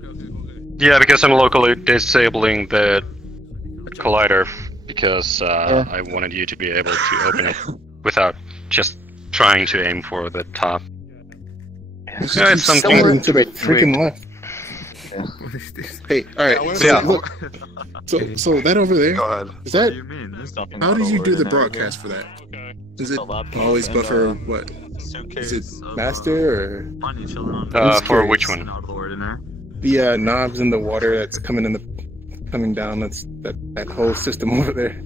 Yeah, because I'm locally disabling the collider because I wanted you to be able to open it without just trying to aim for the top. Yeah, it's something to the freaking left. Hey, alright. So that over there, is that? How did you do the broadcast for that? Is it always buffer what? Is it master or? For which one? The knobs in the water that's coming down. That's that whole system over there.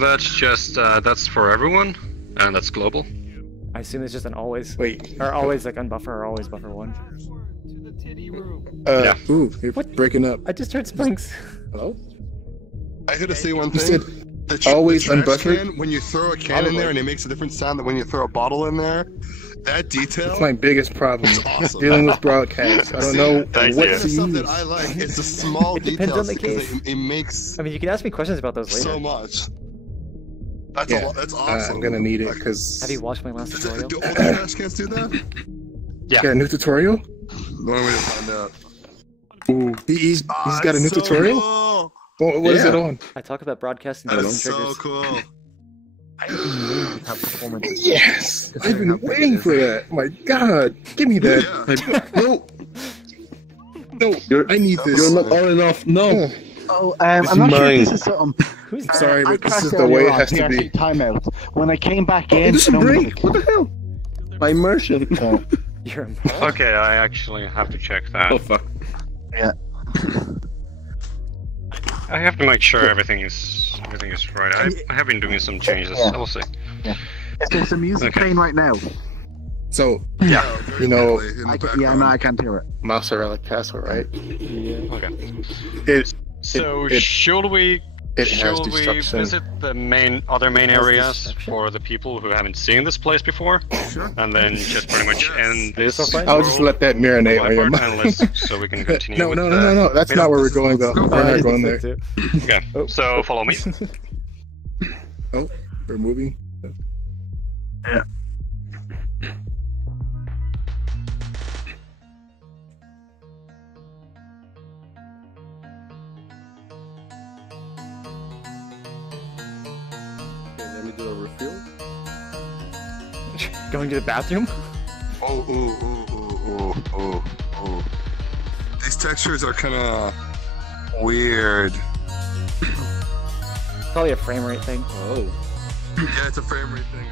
That's just that's for everyone, and that's global. I assume it's just an always or always like unbuffer or always buffer 1. Yeah. Ooh, you're breaking up. I just heard Splinks. Hello? I gotta say one You thing. said always the trash unbuffered? can, when you throw a can in there and it makes a different sound than when you throw a bottle in there, that detail. That's my biggest problem. Awesome. Dealing with broadcasts. I don't know what to That's the use. stuff that I like. It's the small It depends details on the because case. it makes I mean, you can ask me questions about those later. so much. That's Yeah, that's awesome. I'm gonna need it because. Have you watched my last tutorial? Do all the trash cans do that? Yeah. Got a new tutorial? The only way to find out. Ooh, he's got a new so tutorial. Cool. What is it on? I talk about broadcasting That's triggers. so cool. Yes, I've been waiting for that. My God, give me that. No, I need this. You're not all enough. No. Oh, This I'm not is sure mine. if this is something. Who's Sorry, I but this crashed is the earlier way it on, has to PRC be. Timeout. When I came back in, It's a break. What the hell? My immersion. You're Okay, I actually have to check that. Oh fuck. Yeah. I have to make sure everything is right. I have been doing some changes. Yeah. We'll see. Yeah. There's some music Okay. playing right now. So, Yeah. you know, I can't hear it. Mozzarella Castle, right? Okay. So should we visit the other main areas for the people who haven't seen this place before? Sure. And then just pretty much end this. I'll just let that marinate on your mind. So we can continue. No, with no. That's not where we're going, though. We're not going there. Okay. So follow me. Oh, we're moving. Yeah. Let me do a refill. Going to the bathroom? Oh. These textures are kind of weird. Probably a frame rate thing. Oh. Yeah, it's a frame rate thing.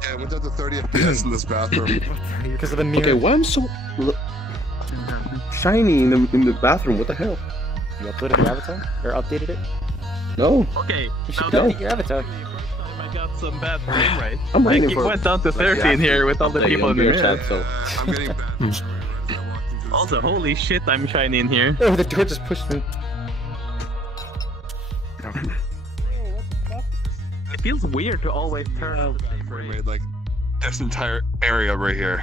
Yeah, it went down to 30 FPS in this bathroom. Because of the mirror. Okay, why I'm so shiny in the bathroom? What the hell? You uploaded the avatar? Or updated it? No. Okay. You should now update your avatar. I got some bad frame rate. I'm Like, waiting it for went down to 13 here with all the people in the VRChat, room. so. I'm getting bad. Also, holy shit, I'm shiny in here. Oh, the door just pushed me. It feels weird to always turn on the same Frame rate, like this entire area right here.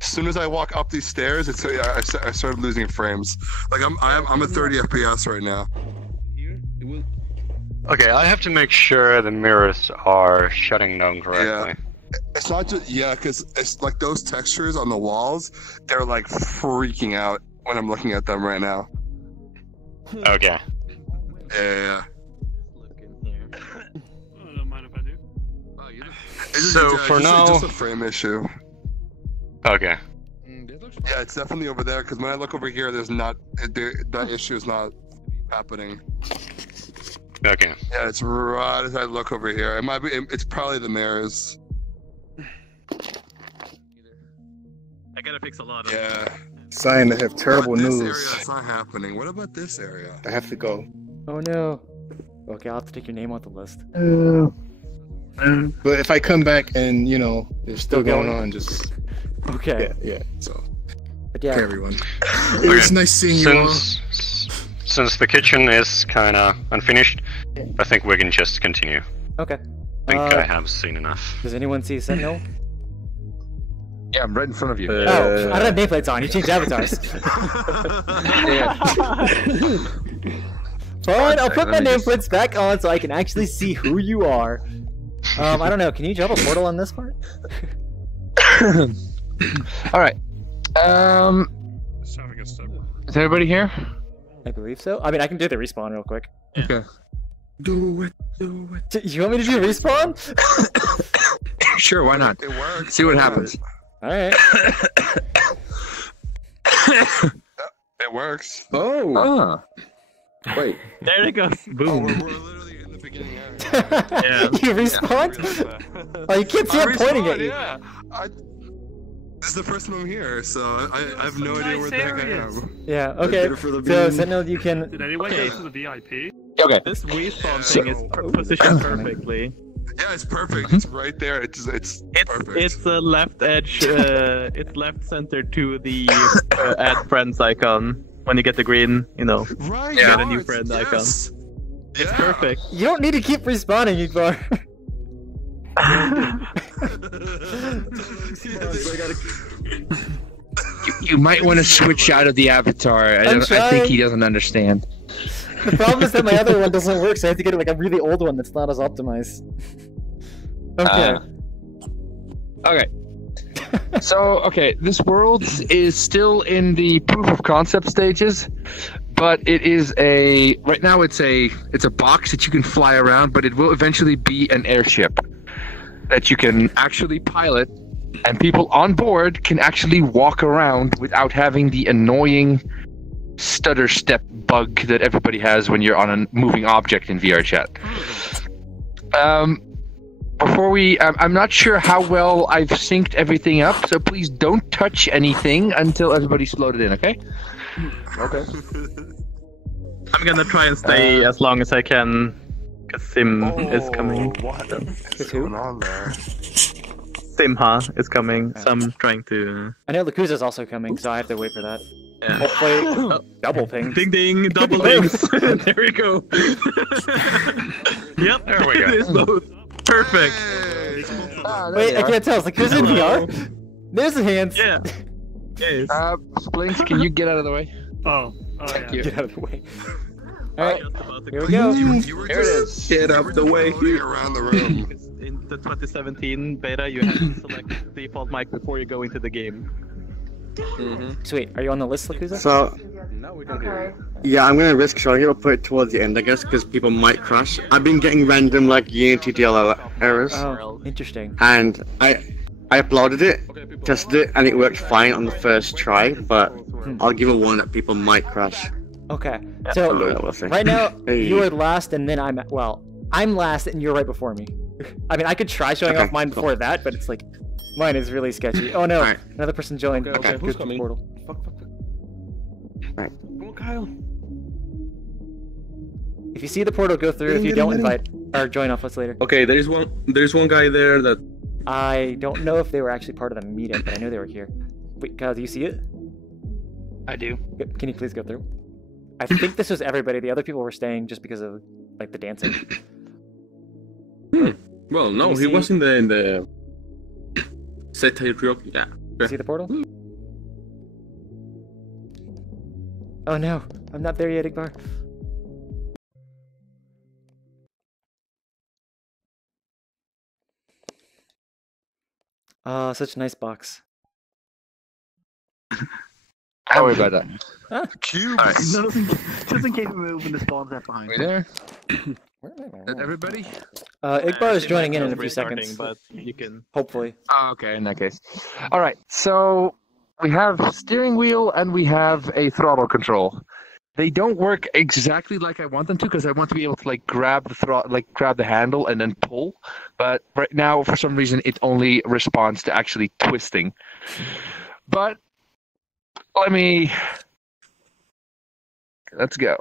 As soon as I walk up these stairs, I started losing frames. Like I'm at 30 FPS right now. Okay, I have to make sure the mirrors are shutting down correctly. It's not just because it's like those textures on the walls. They're like freaking out when I'm looking at them right now. Okay. Yeah. I don't mind if I do. So for now, just a frame issue. Okay. Yeah, it's definitely over there because when I look over here, there's not that issue is not happening. Okay. Yeah, it's right as I look over here. It might be. It's probably the mirrors. I gotta fix a lot of. Yeah. Cyan, I have terrible This news. area, it's not happening. What about this area? I have to go. Oh no. Okay, I'll have to take your name off the list. But if I come back and it's still going on, just Okay. yeah. So, But yeah. okay, everyone. It was nice seeing you all. Since the kitchen is kind of unfinished, I think we can just continue. Okay. I think I have seen enough. Does anyone see Sentinel? Yeah, I'm right in front of you. Oh, I don't have nameplates on. You changed avatars. Fine, I'll put my nameplates back on so I can actually see who you are. I don't know. Can you drop a portal on this part? All right. Is everybody here? I believe so. I mean, I can do the respawn real quick. Okay. Do it. You want me to do respawn? Sure, why not? It works. See what happens. Alright. It works. Oh. Ah. Wait. There it goes. Boom. We're literally in the beginning area. Yeah. You respawned? Oh, you can't see him pointing at you. Yeah. This is the first time I'm here, so I have no idea where the heck I am. Yeah, okay. So, Sentinel, you can... Did anyone go to the VIP? Okay. This respawn thing is positioned perfectly. Yeah, it's perfect. It's right there. It's perfect. It's the left edge. It's left center to the add friends icon. When you get the green, Right. you get a new friend icon. Yes. It's perfect. You don't need to keep respawning, Igbar. You might want to switch out of the avatar. I think he doesn't understand. The problem is that my other one doesn't work, so I have to get like a really old one that's not as optimized. Okay. Okay. So, this world is still in the proof of concept stages, but it is right now it's a box that you can fly around, but it will eventually be an airship that you can actually pilot, and people on board can actually walk around without having the annoying stutter step bug that everybody has when you're on a moving object in VRChat. Before I'm not sure how well I've synced everything up, so please don't touch anything until everybody's loaded in, okay? Okay. I'm gonna try and stay as long as I can, because Sim is coming. What is going on there? Simha is coming, so I'm trying to... I know Lakuza's also coming, so I have to wait for that. Yeah. Hopefully, double ping. Ding ding, double dings. There we go. Yep, there we go. It is both. Perfect. Wait, I can't tell. Is Lakuza in VR? There's the hands. Yeah. Yes. Splinks, can you get out of the way? Oh, Thank yeah. you. Get out of the way. Alright, here we go. You were Here it just, is. Get up the way. floating around the room. In the 2017 beta, you have to select default mic before you go into the game. Sweet. Are you on the list, Lakuza? So, yeah, I'm gonna risk showing it. I'll put it towards the end, I guess, because people might crash. I've been getting random Unity DLL errors, Oh, interesting. and I uploaded it, tested it, and it worked fine on the first try. But I'll give a warning that people might crash. Okay. So We'll see. right now Hey. you are last, and then I'm last, and you're right before me. I mean, I could try showing off mine before that, but it's like mine is really sketchy. Oh no, Alright. another person joined. Okay, who's coming? Portal. Alright. Come on, Kyle. If you see the portal, go through. If you don't, invite or join off us later. Okay, there's one guy there that... I don't know if they were actually part of the meetup, but I knew they were here. Wait, Kyle, do you see it? I do. Can you please go through? I think this was everybody. The other people were staying just because of like the dancing. Well, no, he was in the satire. Yeah. See the portal? Oh no, I'm not there yet, Igbar. Such a nice box. Don't worry about that. Cube. Alright. Just in case we move and the spawn's left behind. We there? Everybody? Igbar is joining in a few restarting, seconds. but you can. Hopefully. Oh, okay, in that case. All right, so we have steering wheel and we have a throttle control. They don't work exactly like I want them to because I want to be able to like grab the handle and then pull. But right now, for some reason, it only responds to actually twisting. But let's go.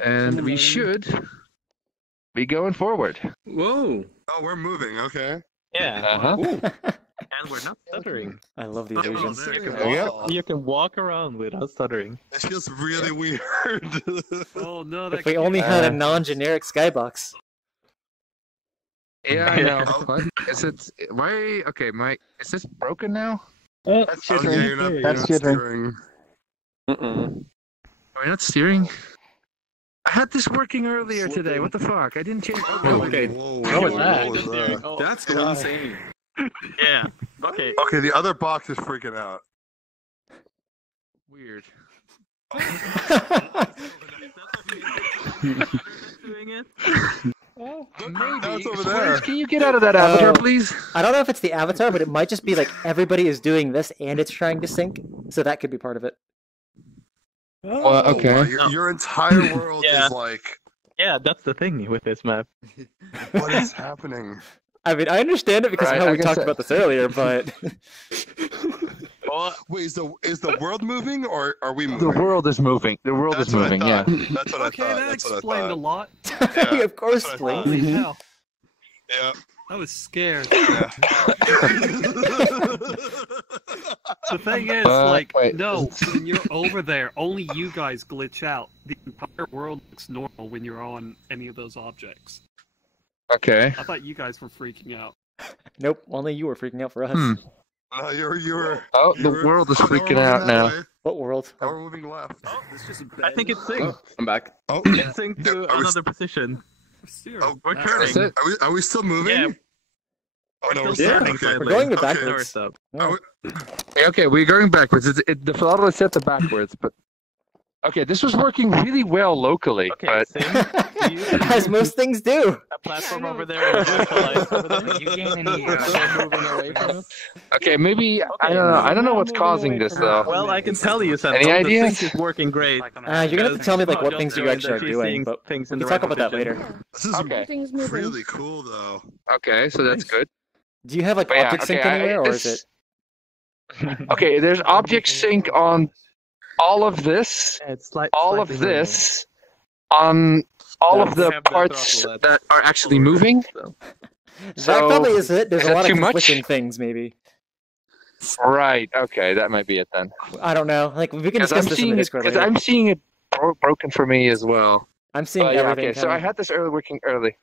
And we should be going forward. Whoa! Oh, we're moving. Okay. Yeah. And we're not stuttering. I love the illusions. You can walk around without stuttering. It feels really weird. Oh no! If we only had a non-generic skybox. Yeah, I know. What? Is it? Why? Okay, is this broken now? Oh, That's jittering. That's jittering. Are we not steering? I had this working earlier today. What the fuck? I didn't change. Okay. What was that? That's insane. Yeah. Okay. Okay, the other box is freaking out. Weird. That's over there. Can you get out of that avatar, please? I don't know if it's the avatar, but it might just be like everybody is doing this and it's trying to sync, so that could be part of it. Well, okay. Your entire world is like. Yeah, that's the thing with this map. What is happening? I mean, I understand it because of how we talked about this earlier, but. Wait, is the world moving or are we moving? The world is moving. The world is moving. Yeah. That's what I thought. That explained a lot. Yeah, of course, Blink. Holy hell. Yeah. I was scared. Yeah. The thing is, no, when you're over there, only you guys glitch out. The entire world looks normal when you're on any of those objects. Okay. I thought you guys were freaking out. Nope, only you were freaking out for us. No, you were. Oh, the world is freaking out now. What world? Now we're moving left. I think it's synced. I'm back. Oh, It's synced to another position. Oh, We're turning. Are we still moving? Yeah. Oh no, we're still starting. turning. We're going the Okay. backwards. Okay, we're going backwards. The throttle is set to backwards, but okay, this was working really well locally, but as most things do. A platform over there. You gain any moving away from us? okay, maybe I don't know. I don't know what's causing this though. Well, I can tell you something. Any The ideas? sync is working great. You're gonna have to tell me like what things you actually are doing, but we can talk about that later. This is Okay. really cool though. Okay, so that's good. Do you have like But yeah, object sync okay, anywhere, or is it? Okay, there's object sync on all of this, all of slightly this, on all of the Have the parts throttle that are actually moving. That So, probably is it. There's is a that lot of too much? conflicting things, maybe. Right. Okay, that might be it then. I don't know. Like we can Because discuss this in the Discord later. I'm seeing it broken for me as well. I'm seeing But yeah, everything. okay, so I had this working early.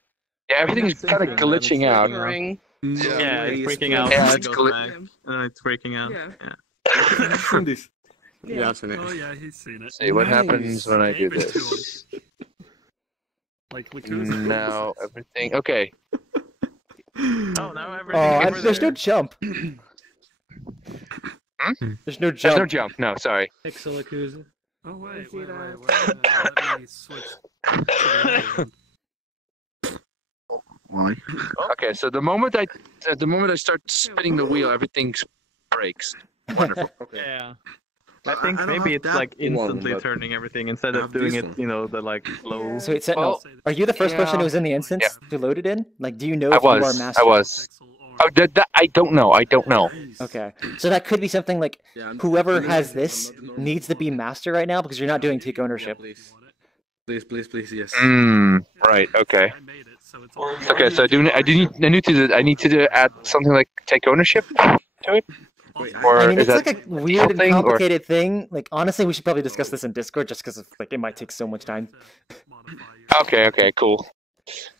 Yeah, everything is kind of glitching out. Yeah, it's freaking out. Yeah, and it's it goes back. It's freaking out. Yeah. Yeah, I've seen it. Oh yeah, he's seen it. See what happens when I do this. Like Now everything. Okay. Oh, now everything. Oh, there's no jump. There's no jump. There's no jump. No, sorry. Pixel Akuza. Oh wait. Let me switch. Why? Okay, so the moment I start spinning the wheel, everything breaks. Wonderful. Yeah. I think maybe it's like instantly turning everything instead of doing it, the like slow. So it's are you the first person who was in the instance who loaded in? Like, do you know I if you are was. master? I was. Oh, I don't know. I don't know. Okay, so that could be something like whoever has this needs to be master right now because you're not doing take ownership. Please, yes. Right. Okay. Okay. So I need to add something like take ownership to it. Or I mean, is it's that like a weird and something, or- complicated thing. Like, honestly, we should probably discuss this in Discord just because like it might take so much time. Okay. Cool.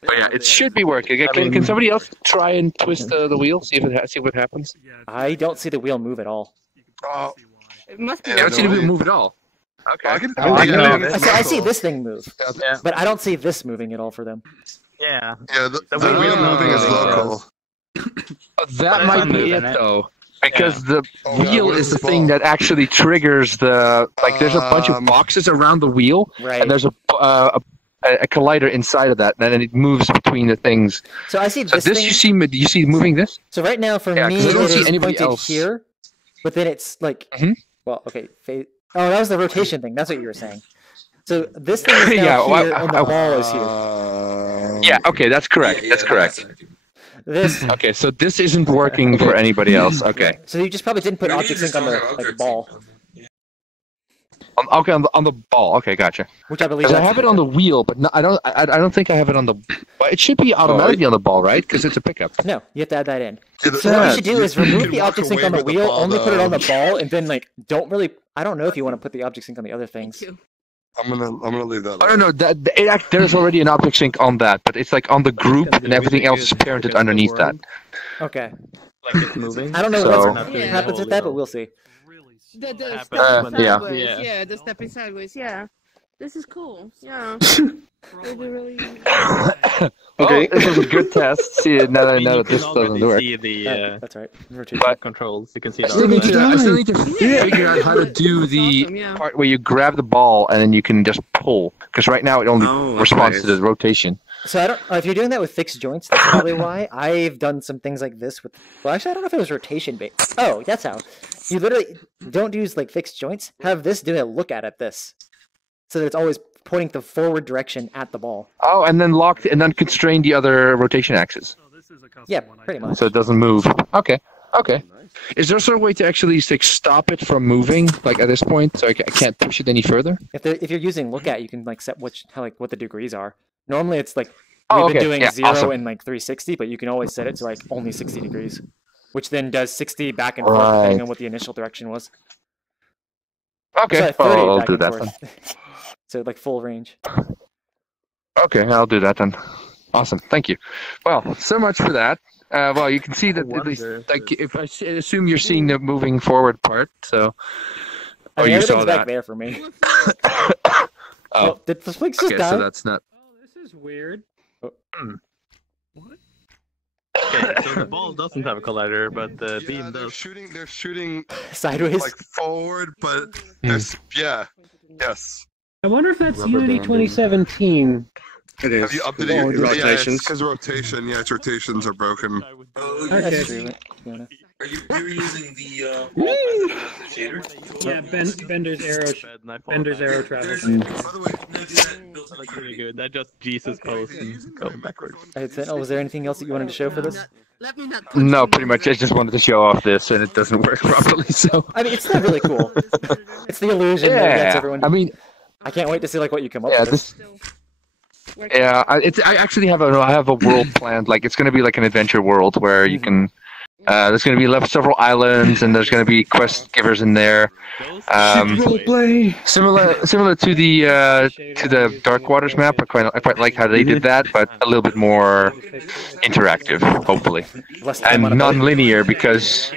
But yeah, it should be working. Can somebody else try and twist the wheel? See what happens. I don't see the wheel move at all. It must be. I don't see the wheel move at all. Okay. I see this thing move, Yeah. but I don't see this moving at all for them. Yeah. Yeah, the wheel moving is local. That might be it though. Because the wheel what is is the the thing ball? that actually triggers the there's a bunch of boxes around the wheel, Right. and there's a a collider inside of that, and then it moves between the things. So I see So this this thing. you see moving this? So right now, for Yeah, me, 'cause I don't it see is anybody pointed else. here, but then it's like, well, okay. Oh, that was the rotation thing. That's what you were saying. So this thing is now Yeah, well, here, and the ball is here. Yeah, okay, that's correct. That's correct. This. Okay, so this isn't working for anybody else. Okay. So you just probably didn't put object sync on the ball. Okay, on the ball. Okay, gotcha. Which I believe. Because I have it on the wheel, but no, I don't think I have it on the. Well, it should be automatically on the ball, right? Because it's a pickup. No, you have to add that in. Yeah, So what you should do you is remove can the walk object sync away on the with the wheel, ball, only put it on the though. ball, and then like don't really. I don't know if you want to put the object sync on the other things. I'm gonna leave that. Oh no, there's already an object sync on that, but it's like on the group, and everything else is parented underneath that. Okay. Like it's moving. I don't know So- what happens with that, but we'll see. The Yeah. stepping sideways. Yeah. Yeah, the stepping sideways. Yeah. This is cool. Yeah. It'll be really. Okay, this was a good test. See, now that I know You that this can doesn't already work. see the That's right. But controls. You can see I it still on need the to figure out how to do the part where you grab the ball and then you can just pull. Because right now it only responds to the rotation. So I don't. If you're doing that with fixed joints, that's probably why. I've done some things like this with. Well, actually, I don't know if it was rotation based. Oh, that's how. You literally don't use like fixed joints. Have this do a look at this, so that it's always pointing the forward direction at the ball. Oh, and then lock and then constrain the other rotation axis. Yeah, pretty much. So it doesn't move. Okay. Okay. Is there a sort of way to actually like stop it from moving, like at this point, so I can't push it any further? If you're using look at, you can like set what the degrees are. Normally, it's like Oh, we've been okay. doing Yeah, 0 awesome. and like 360, but you can always set it to like only 60 degrees, which then does 60 back and forth Right. depending on what the initial direction was. Okay, Sorry, 30 well, I'll back do and that forth. So like full range. Okay, I'll do that then. Awesome, thank you. Well, so much for that. Well, you can see that at least, like, if I assume you're seeing the moving forward part, so. I mean, you saw everything's back that. there for me. Oh, did the Splinks just okay, die? so that's not. This is weird. Okay, so the ball doesn't have a collider, but the beam They're does. shooting sideways, like forward, but yes. I wonder if that's Rubber Unity banding. 2017. Have It is. you updated your rotations. Yeah, it's because rotation. Yeah, its rotations are broken. Oh, Okay. That's true. Yeah. Are you're using the shader? Yeah, Bender's arrow travel. That's really good. That just Jesus pose and go backwards. Alright, Sentinel, was there anything else that you wanted to show for this? No, pretty much. I just wanted to show off this, and it doesn't work properly. So. I mean, it's still really cool. It's the illusion that gets everyone. I mean, I can't wait to see like what you come up yeah, with. this. Yeah, I actually have a world planned. Like it's going to be like an adventure world where you can. There's going to be several islands, and there's going to be quest givers in there. Similar to the Dark Waters map. I quite like how they did that, but a little bit more interactive, hopefully, and non-linear because.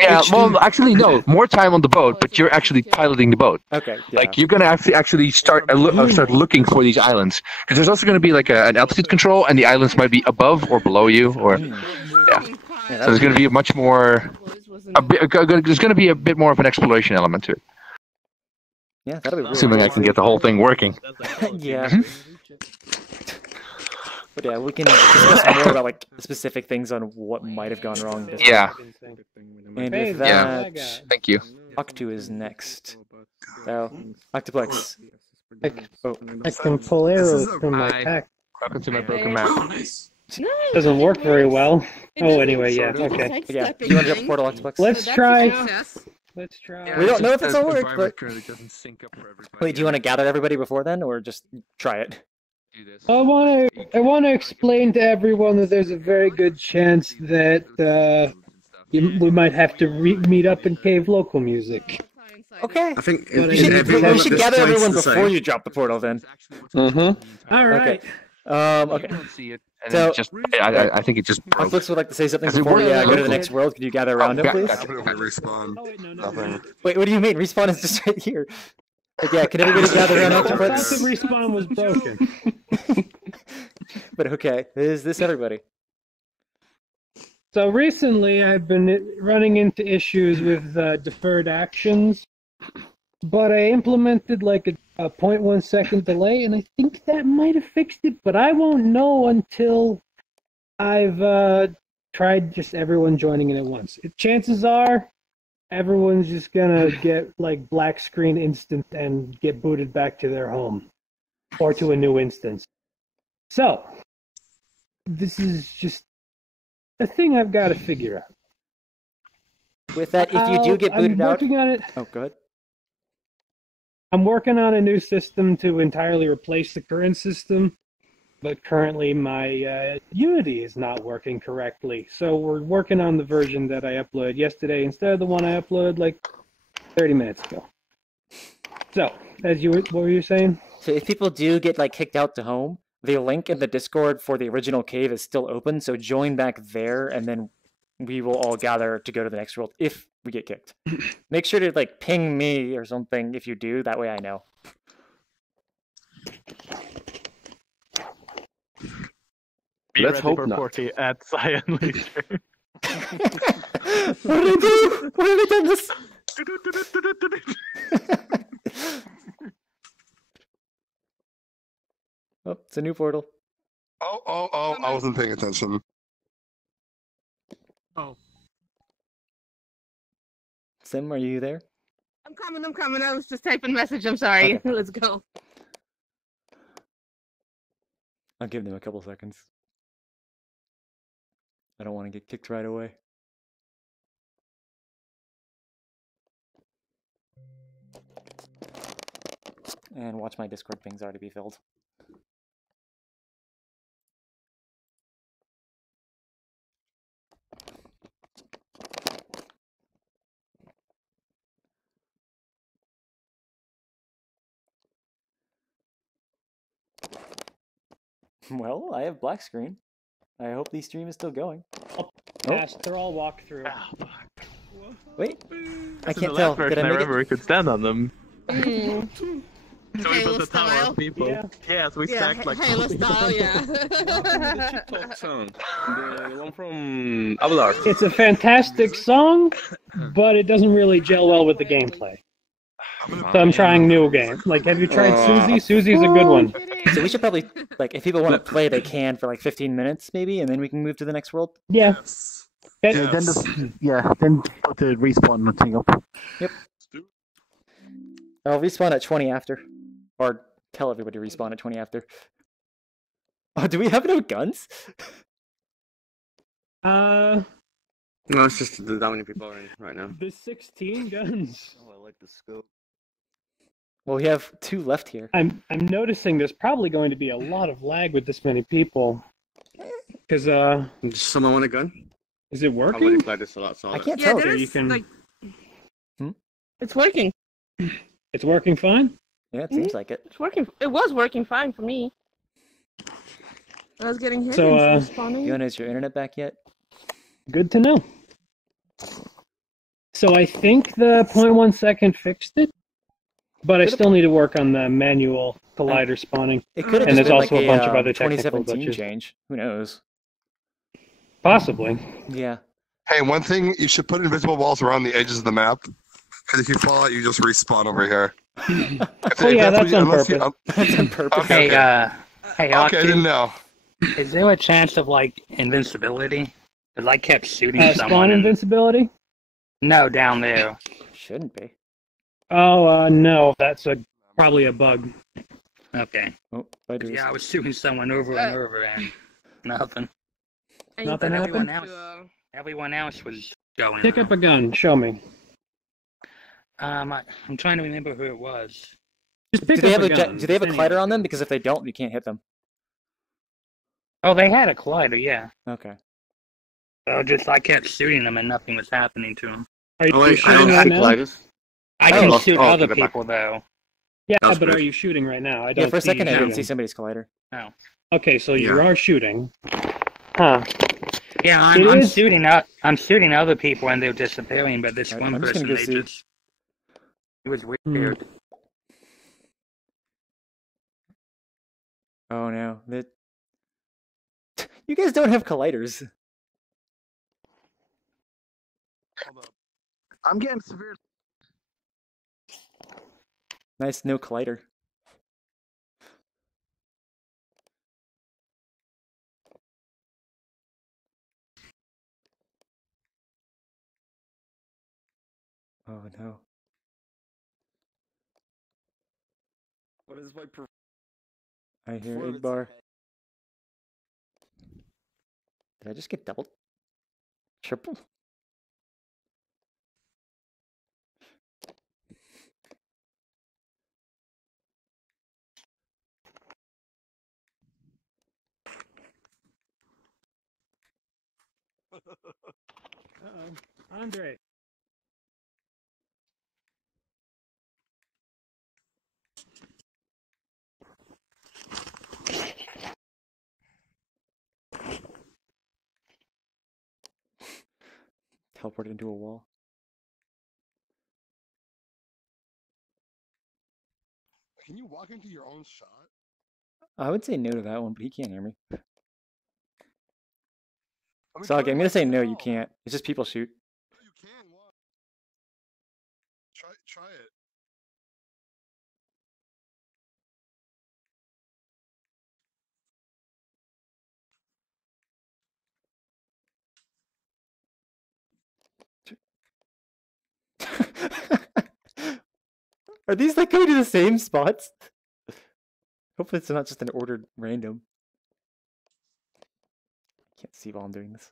Yeah, well, actually, no. More time on the boat, but you're actually piloting the boat. Okay. Yeah. Like you're gonna actually start looking for these islands because there's also gonna be like an altitude control, and the islands might be above or below you, or yeah. So there's gonna be a much more. There's gonna be a bit more of an exploration element to it. Yeah, that'll be really Assuming I can get the whole thing working. Yeah. But yeah, we can discuss more about like specific things on what might have gone wrong. This Yeah. week. And with that, Thank you. Octu is next. So, Octoplex. I can pull arrows from my pack. Welcome to my broken map. Doesn't work very well. Oh, anyway, yeah, okay. Yeah, you want to drop portal, Octoplex? Let's try. Let's try. We don't know if it's all work, but... currently doesn't sync up for everybody. Wait, do you want to gather everybody before then, or just try it? I want to explain to everyone that there's a very good chance that we might have to meet up in cave local music. Okay. I think We should gather everyone before you drop the portal then. Mm-hmm. All right. Okay. And So, it just, I think it just broke. Octoplex would like to say something Is it before we working go to the locally? next world. Could you gather around him, please? Respawn. Nothing. Wait, what do you mean? Respawn is just right here. But yeah, can everybody gather around I thought the Octoplex? respawn was broken. But okay, is this everybody? So recently, I've been running into issues with deferred actions, but I implemented like a a 0.1 second delay, and I think that might have fixed it, but I won't know until I've tried just everyone joining in at once. Chances are everyone's just gonna get like black screen instant and get booted back to their home or to a new instance. So this is just a thing I've got to figure out. With that, if you do get booted I'm out, working on it. Oh, go ahead. I'm working on a new system to entirely replace the current system, but currently my Unity is not working correctly. So we're working on the version that I uploaded yesterday instead of the one I uploaded like 30 minutes ago. So, what were you saying? So if people do get like kicked out to home, the link in the Discord for the original cave is still open. So join back there, and then we will all gather to go to the next world if we get kicked. Make sure to like ping me or something if you do. That way I know. Let's hope not. Porky at CyanLaser. What did I do? Why have I done this? Oh, it's a new portal. Oh, I wasn't paying attention. Oh. Sim, are you there? I'm coming. I was just typing a message. I'm sorry. Okay. Let's go. I'll give them a couple seconds. I don't want to get kicked right away. And watch my Discord pings already be filled. Well, I have black screen. I hope the stream is still going. Yes, they're all walkthrough. Wait, I This is can't the tell. last Did version I I make remember we could stand on them. Mm. So we Halo built a tower style. of people. Yeah. Yes, we stacked like Halo style, yeah. The TikTok song, the one from Avalar. It's a fantastic song, but it doesn't really gel well with the gameplay. So I'm trying new game. Like, have you tried Susie? Susie's a good one. So we should probably, like, if people want to play, they can for like 15 minutes maybe, and then we can move to the next world. Yeah. Then put the respawn thing up. Yep. I'll respawn at 20 after. Or tell everybody to respawn at 20 after. Oh, do we have no guns? No, it's just that many people are in right now. The 16 guns. Oh, I like the scope. Well, we have 2 left here. I'm noticing there's probably going to be a lot of lag with this many people. Because Does someone want a gun? is it I've already working? played this a lot, so I can't Yeah, tell. there's you can- like. It's working. It's working fine. Yeah, it seems like it. It's working. It was working fine for me. I was getting hit So, and spawning. Yona, is your internet back yet? Good to know. So I think the 0.1 second fixed it, but I still need to work on the manual collider spawning. It could have And just there's been also like a bunch of other technical 2017 glitches. change. Who knows? Possibly. Yeah. Hey, one thing, you should put invisible walls around the edges of the map. Because if you fall out, you just respawn over here. Oh yeah, that's on purpose. That's on purpose. Okay, Hey, okay, I didn't know. Is there a chance of like invincibility? Because I kept shooting Spawn someone. invincibility? No, down there. Shouldn't be. Oh, no, that's probably a bug. Okay. Oh, I do. Yeah, I was shooting someone over and over and nothing. Nothing happened? Everyone else was going. Pick up a gun. Show me. I'm trying to remember who it was. Just Do pick they up have a a gun. do they have a Just collider on them? Because if they don't, you can't hit them. Oh, they had a collider, yeah. Okay. So I kept shooting them and nothing was happening to them. Are you Oh, wait, I shooting don't right see now? colliders. I can Oh, shoot oh, other okay, back. people though. Yeah, That's but good. are you shooting right now? I Yeah, don't for a see you second I didn't see shooting. somebody's collider. Oh. Okay, so you Yeah. are shooting. Huh. Yeah, It I'm is- shooting out. I'm shooting other people and they're disappearing, but this Alright, one I'm just person, gonna go they see. just. It was weird. Oh no, that you guys don't have colliders. I'm getting severe. Nice, no collider. Oh no. What is my I hear Igbar. Did I just get doubled? Triple? Uh-oh. Andre. Teleported into a wall. Can you walk into your own shot? I would say no to that one, but he can't hear me. I So okay, I'm gonna say no, you can't. It's just people shoot. No, you can. What? Try it. Are these like going to the same spots? Hopefully it's not just an ordered random. I can't see while I'm doing this.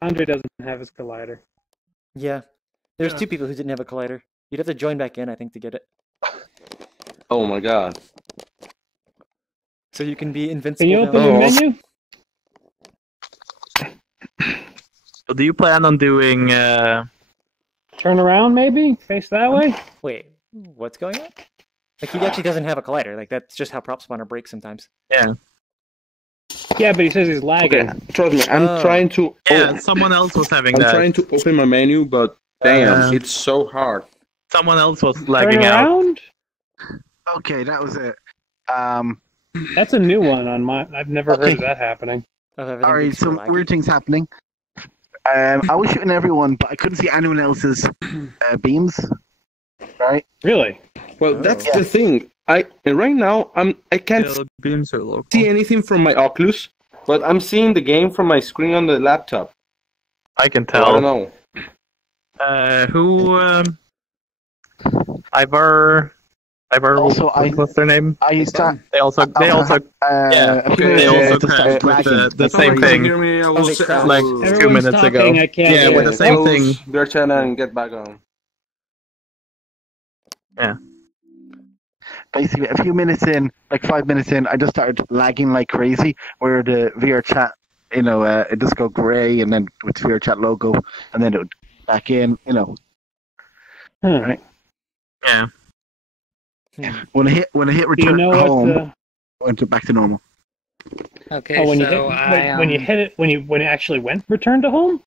Andre doesn't have his collider. Yeah. There's Yeah. 2 people who didn't have a collider. You'd have to join back in, I think, to get it. Oh my god. So you can be invincible. Can you down open there. the menu? So do you plan on doing? Turn around, maybe? Face that way? Wait, what's going on? Like, he actually doesn't have a collider. Like, that's just how prop spawner breaks sometimes. Yeah. Yeah, but he says he's lagging. Okay, trust me, I'm trying to. Yeah, someone else was having I'm that. trying to open my menu, but damn, it's so hard. Someone else was Turn lagging out. around? Okay, that was it. That's a new one on my. I've never heard of that happening. Alright, some weird things happening. I was shooting everyone, but I couldn't see anyone else's beams. Right? Really? Well, that's the thing. Right now I can't beams are local. see anything from my Oculus, but I'm seeing the game from my screen on the laptop. I can So tell. I don't know. Who? Ivar. Also, what's their name? I used to. They also. They also crashed with the same thing. Like 2 minutes ago. I can't Yeah, hear with the it. same thing. VRChat and get back on. Yeah. Basically, a few minutes in, like 5 minutes in, I just started lagging like crazy. Where the VRChat, it just go grey, and then with the VRChat logo, and then it would back in, Right? Yeah. When I hit return know what home, the- went back to normal. Okay, Oh, when you so hit, when you hit it, when it actually went return to home.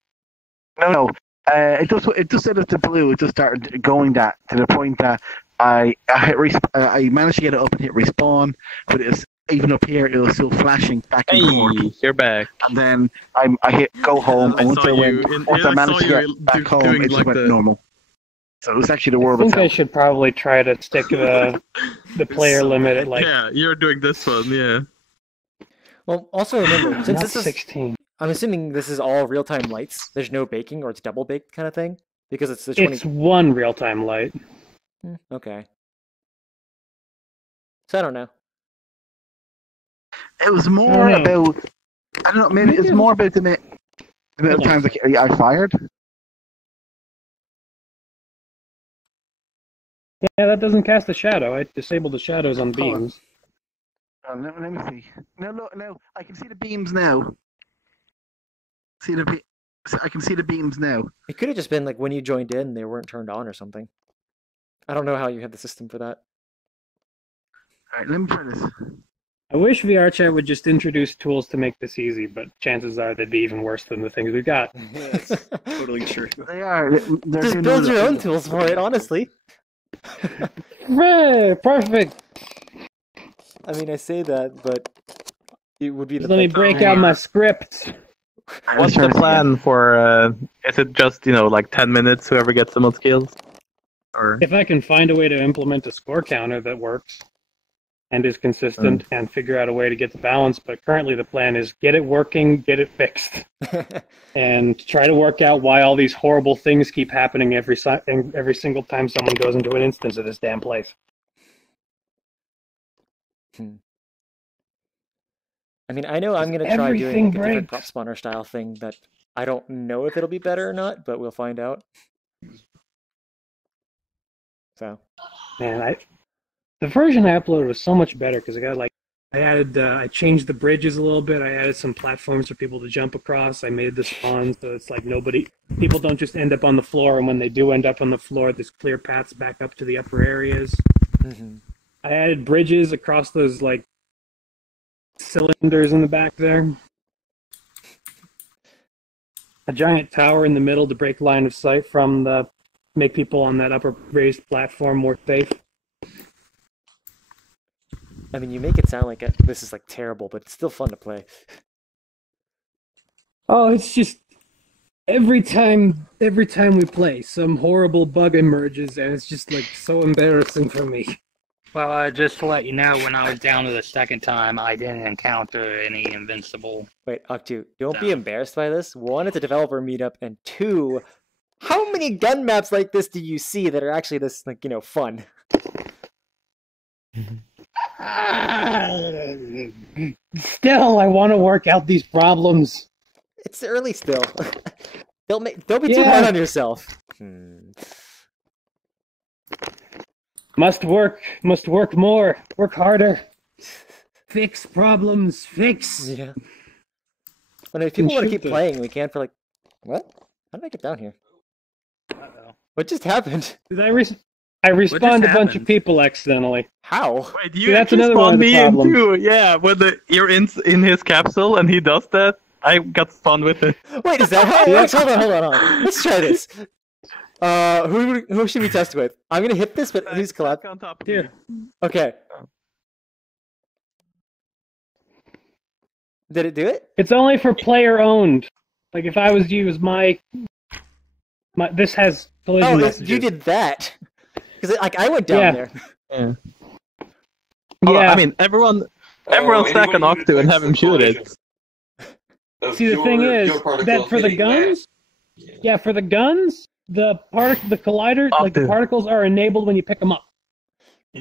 No. It just said it's the blue. It just started going that to the point that I managed to get it up and hit respawn, but it's even up here. It was still flashing back and forth. You're back. And then I hit go home, and once I managed to get back home, it just went normal. So it was actually the I world think I itself. should probably try to stick the player limit at like. Yeah, you're doing this one. Yeah. Well, also remember, since Not this is 16. I'm assuming this is all real-time lights. There's no baking, or it's double baked kind of thing, because it's the 20. It's one real-time light. Okay. So I don't know. It was more about. I don't know. Maybe it's more about the amount of times I fired. Yeah, that doesn't cast a shadow. I disabled the shadows on beams. Let me see. No. I can see the beams now. I can see the beams now. It could have just been like when you joined in, they weren't turned on or something. I don't know how you have the system for that. All right, let me try this. I wish VRChat would just introduce tools to make this easy, but chances are they'd be even worse than the things we've got. Yes, totally true. They are. Just build your own tools for it, honestly. Hooray! Perfect! I mean, I say that, but it would be the. Let me break out my script. What's the plan for? Is it just like 10 minutes? Whoever gets the most kills? Or if I can find a way to implement a score counter that works and is consistent and figure out a way to get the balance, but currently the plan is get it working, get it fixed, and try to work out why all these horrible things keep happening every single time someone goes into an instance of this damn place. I mean, I know I'm going to try doing like a different prop spawner style thing that I don't know if it'll be better or not, but we'll find out. So, man, the version I uploaded was so much better because I changed the bridges a little bit. I added some platforms for people to jump across. I made the spawn so it's like people don't just end up on the floor, and when they do end up on the floor, there's clear paths back up to the upper areas. I added bridges across those like cylinders in the back there. A giant tower in the middle to break line of sight make people on that upper raised platform more safe. I mean, you make it sound like this is like terrible, but it's still fun to play. Oh, it's just every time we play, some horrible bug emerges, and it's just like so embarrassing for me. Well, just to let you know, when I was down to the second time, I didn't encounter any invincible. Wait, Octu, don't be embarrassed by this. One, it's a developer meetup, and two, how many gun maps like this do you see that are actually this, like, fun? Still, I want to work out these problems. It's early still. Don't be too hard on yourself. Must work more, work harder. Fix problems, fix. Yeah. But if people want to keep playing, we can for like, what? How did I get down here? Uh-oh. What just happened? Did I respawned a bunch of people accidentally. How? Wait, that's another one of the problems. Too. Yeah, when you're in his capsule and he does that, I got spawned with it. Wait, is that how it works? Hold on. Let's try this. Who should we test with? I'm gonna hit this, but who's collab? On top here. Okay. Did it do it? It's only for player owned. Like if I was to use my this has collision messages. You did that. Because I went down there. Yeah. I mean, everyone stack an Octo and have him shoot it. See, the thing is that for the guns, for the guns, the colliders, like the particles, are enabled when you pick them up.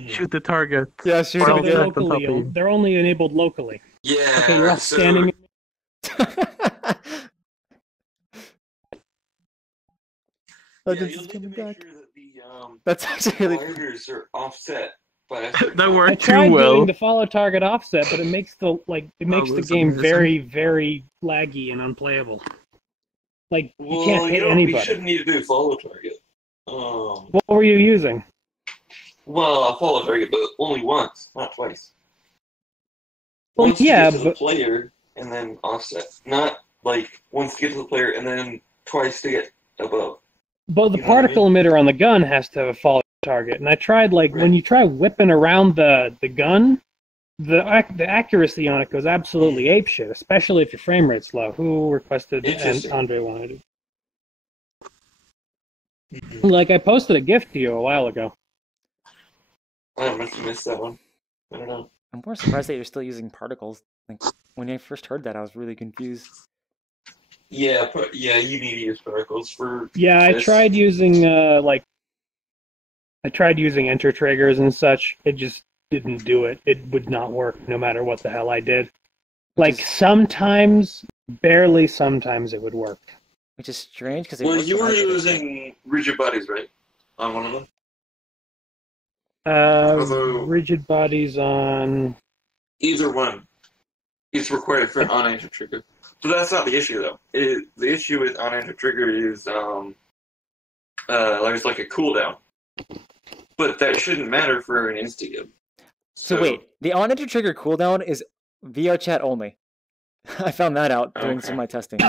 Shoot the target. Yeah, shoot it locally. They're only enabled locally. Yeah. Okay, you're all standing. That's actually really colliders are offset. That worked I tried too well. doing the follow target offset, but it makes the game very, very laggy and unplayable. Like you can't hit anybody. You shouldn't need to do follow target. What were you using? Well, a follow target, but only once, not twice. Well, once to get to the player and then offset, not like once to get to the player and then twice to get above. But the particle emitter on the gun has to have a follow target, and I tried when you try whipping around the gun, the accuracy on it goes absolutely apeshit, especially if your frame rate's low. Who requested and Andre wanted it? Like I posted a gift to you a while ago. I must have missed that one. I don't know. I'm more surprised that you're still using particles. Like when I first heard that, I was really confused. Yeah, you need to use particles for. Yeah, I tried using enter triggers and such. It just didn't do it. It would not work no matter what the hell I did. Like sometimes, barely sometimes it would work. Which is strange because you were using rigid bodies, right? On one of them. Rigid bodies on either one. It's required for an on-enter trigger. So that's not the issue, though. The issue with on-enter trigger is there's like a cooldown. But that shouldn't matter for an insta-gib. So wait, the on-enter trigger cooldown is VRChat only. I found that out doing some of my testing.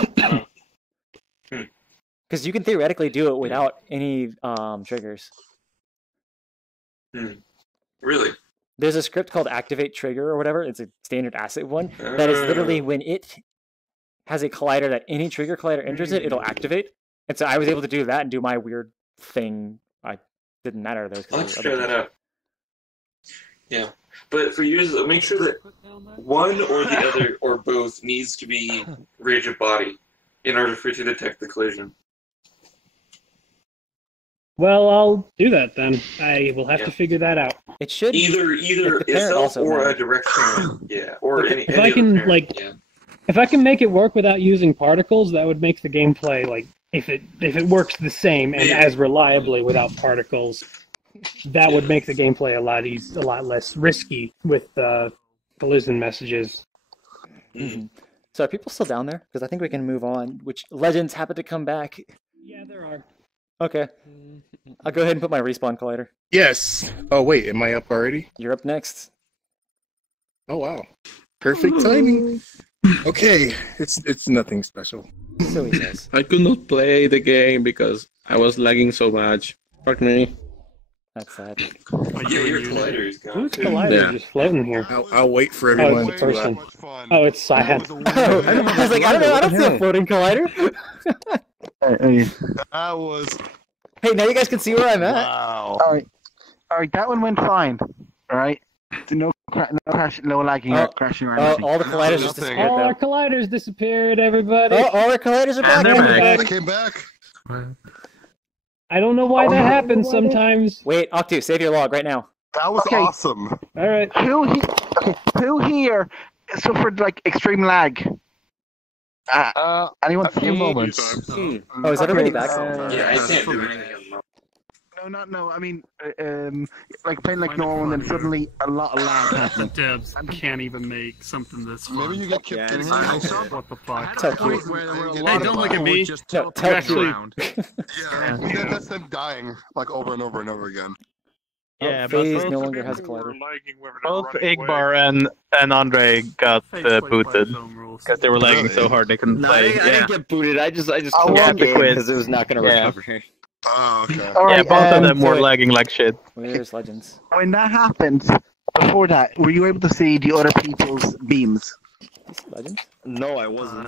Because you can theoretically do it without any triggers. Really? There's a script called Activate Trigger or whatever. It's a standard asset one. That is literally when it has a collider that any trigger collider enters it, it'll activate. And so I was able to do that and do my weird thing. I didn't matter though. I'll have to try that out. Yeah, but for users, make sure that one or the other or both needs to be rigid body in order for it to detect the collision. Well, I'll do that then. I will have to figure that out. It should either itself or a directional, or any. If I can if I can make it work without using particles, that would make the gameplay like if it works the same and as reliably without particles, that would make the gameplay a lot less risky with collision messages. Mm-hmm. So are people still down there? Because I think we can move on. Which legends happen to come back? Yeah, there are. Okay. I'll go ahead and put my respawn collider. Yes. Oh wait, am I up already? You're up next. Oh wow. Perfect timing. Okay, it's nothing special. So he says. I could not play the game because I was lagging so much. Fuck me. That's sad. Your collider is gone. Who's collider just floating here? I'll wait for everyone. Oh, it's a person. Oh, it's Cyan. I was like, I don't know. I don't see a floating collider. That was. Hey, now you guys can see where I'm at. Wow. All right. That one went fine. All right. No crash, no lagging, or crashing or anything. All the colliders just disappeared. All our colliders disappeared. Everybody. Oh, all our colliders are back. Everybody came back. I don't know why that happens sometimes. Wait, Octu, save your log right now. That was awesome. All right. Who here suffered like extreme lag? Anyone? A few moments. Oh, is everybody back? Yeah, I can't do anything. No. I mean, like playing like normal, and then suddenly a lot of lag The happens. devs can't even make something this fun. Maybe you get kept getting What the fuck? Tell cute. Hey, don't look at me. No, tell actually. That's them dying like over and over and over again. Yeah, FaZe but no longer has a collider. both Igbar and Andre got booted because they were lagging so hard they couldn't No, play. I didn't get booted. I just Oh, closed yeah, the the game quiz. because it was not going to recover. Oh, okay. Yeah, both of them were lagging like shit. Where's legends? When that happened, before that, were you able to see the other people's beams? Legends? No, I wasn't.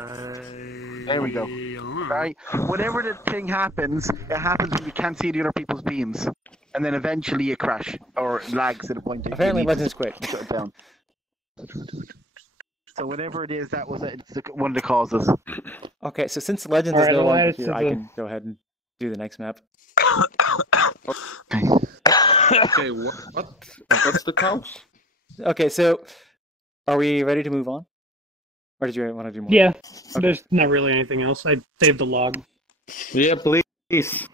There we go. Right. Whenever the thing happens, it happens when you can't see the other people's beams, and then eventually you crash or lags to the point that Apparently, you need legends to quit. shut it down. So whatever it is, that was one of the causes. Okay, so since legends All is right, no I'll longer add it to here, I the- can go ahead and do the next map. Okay, what's the cause? Okay, so are we ready to move on? Or did you want to do more? Yeah, there's not really anything else. I saved the log. Yeah, please.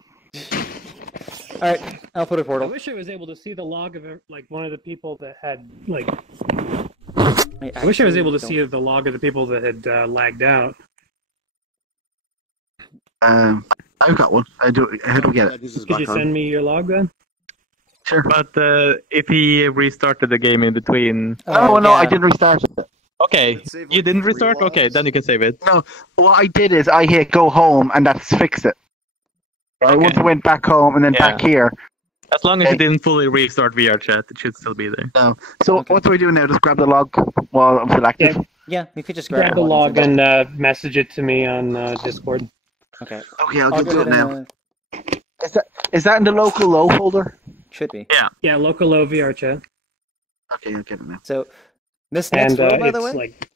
Alright, I'll put a I portal. wish I was able to see the log of like one of the people that had like. I I wish I was able to don't- see the log of the people that had lagged out. I've got one. How do we get it? Could you send me your log then? Sure. But if he restarted the game in between. Oh no, I didn't restart it. Okay, you didn't restart? Okay, then you can save it. No, what I did is I hit go home and that's fixed it. Right, once I went back home and then back here. As long as you didn't fully restart VRChat, it should still be there. No. So what do we do now? Just grab the log while I'm still active? Yeah, you could just Grab the log and message it to me on Discord. Okay. Okay, I'll I'll do go it ahead now. and, Is that in the local low folder? Should be. Yeah. Yeah, local low VR chat. Okay, I'll get it now. So, this next And world, by the it's way? like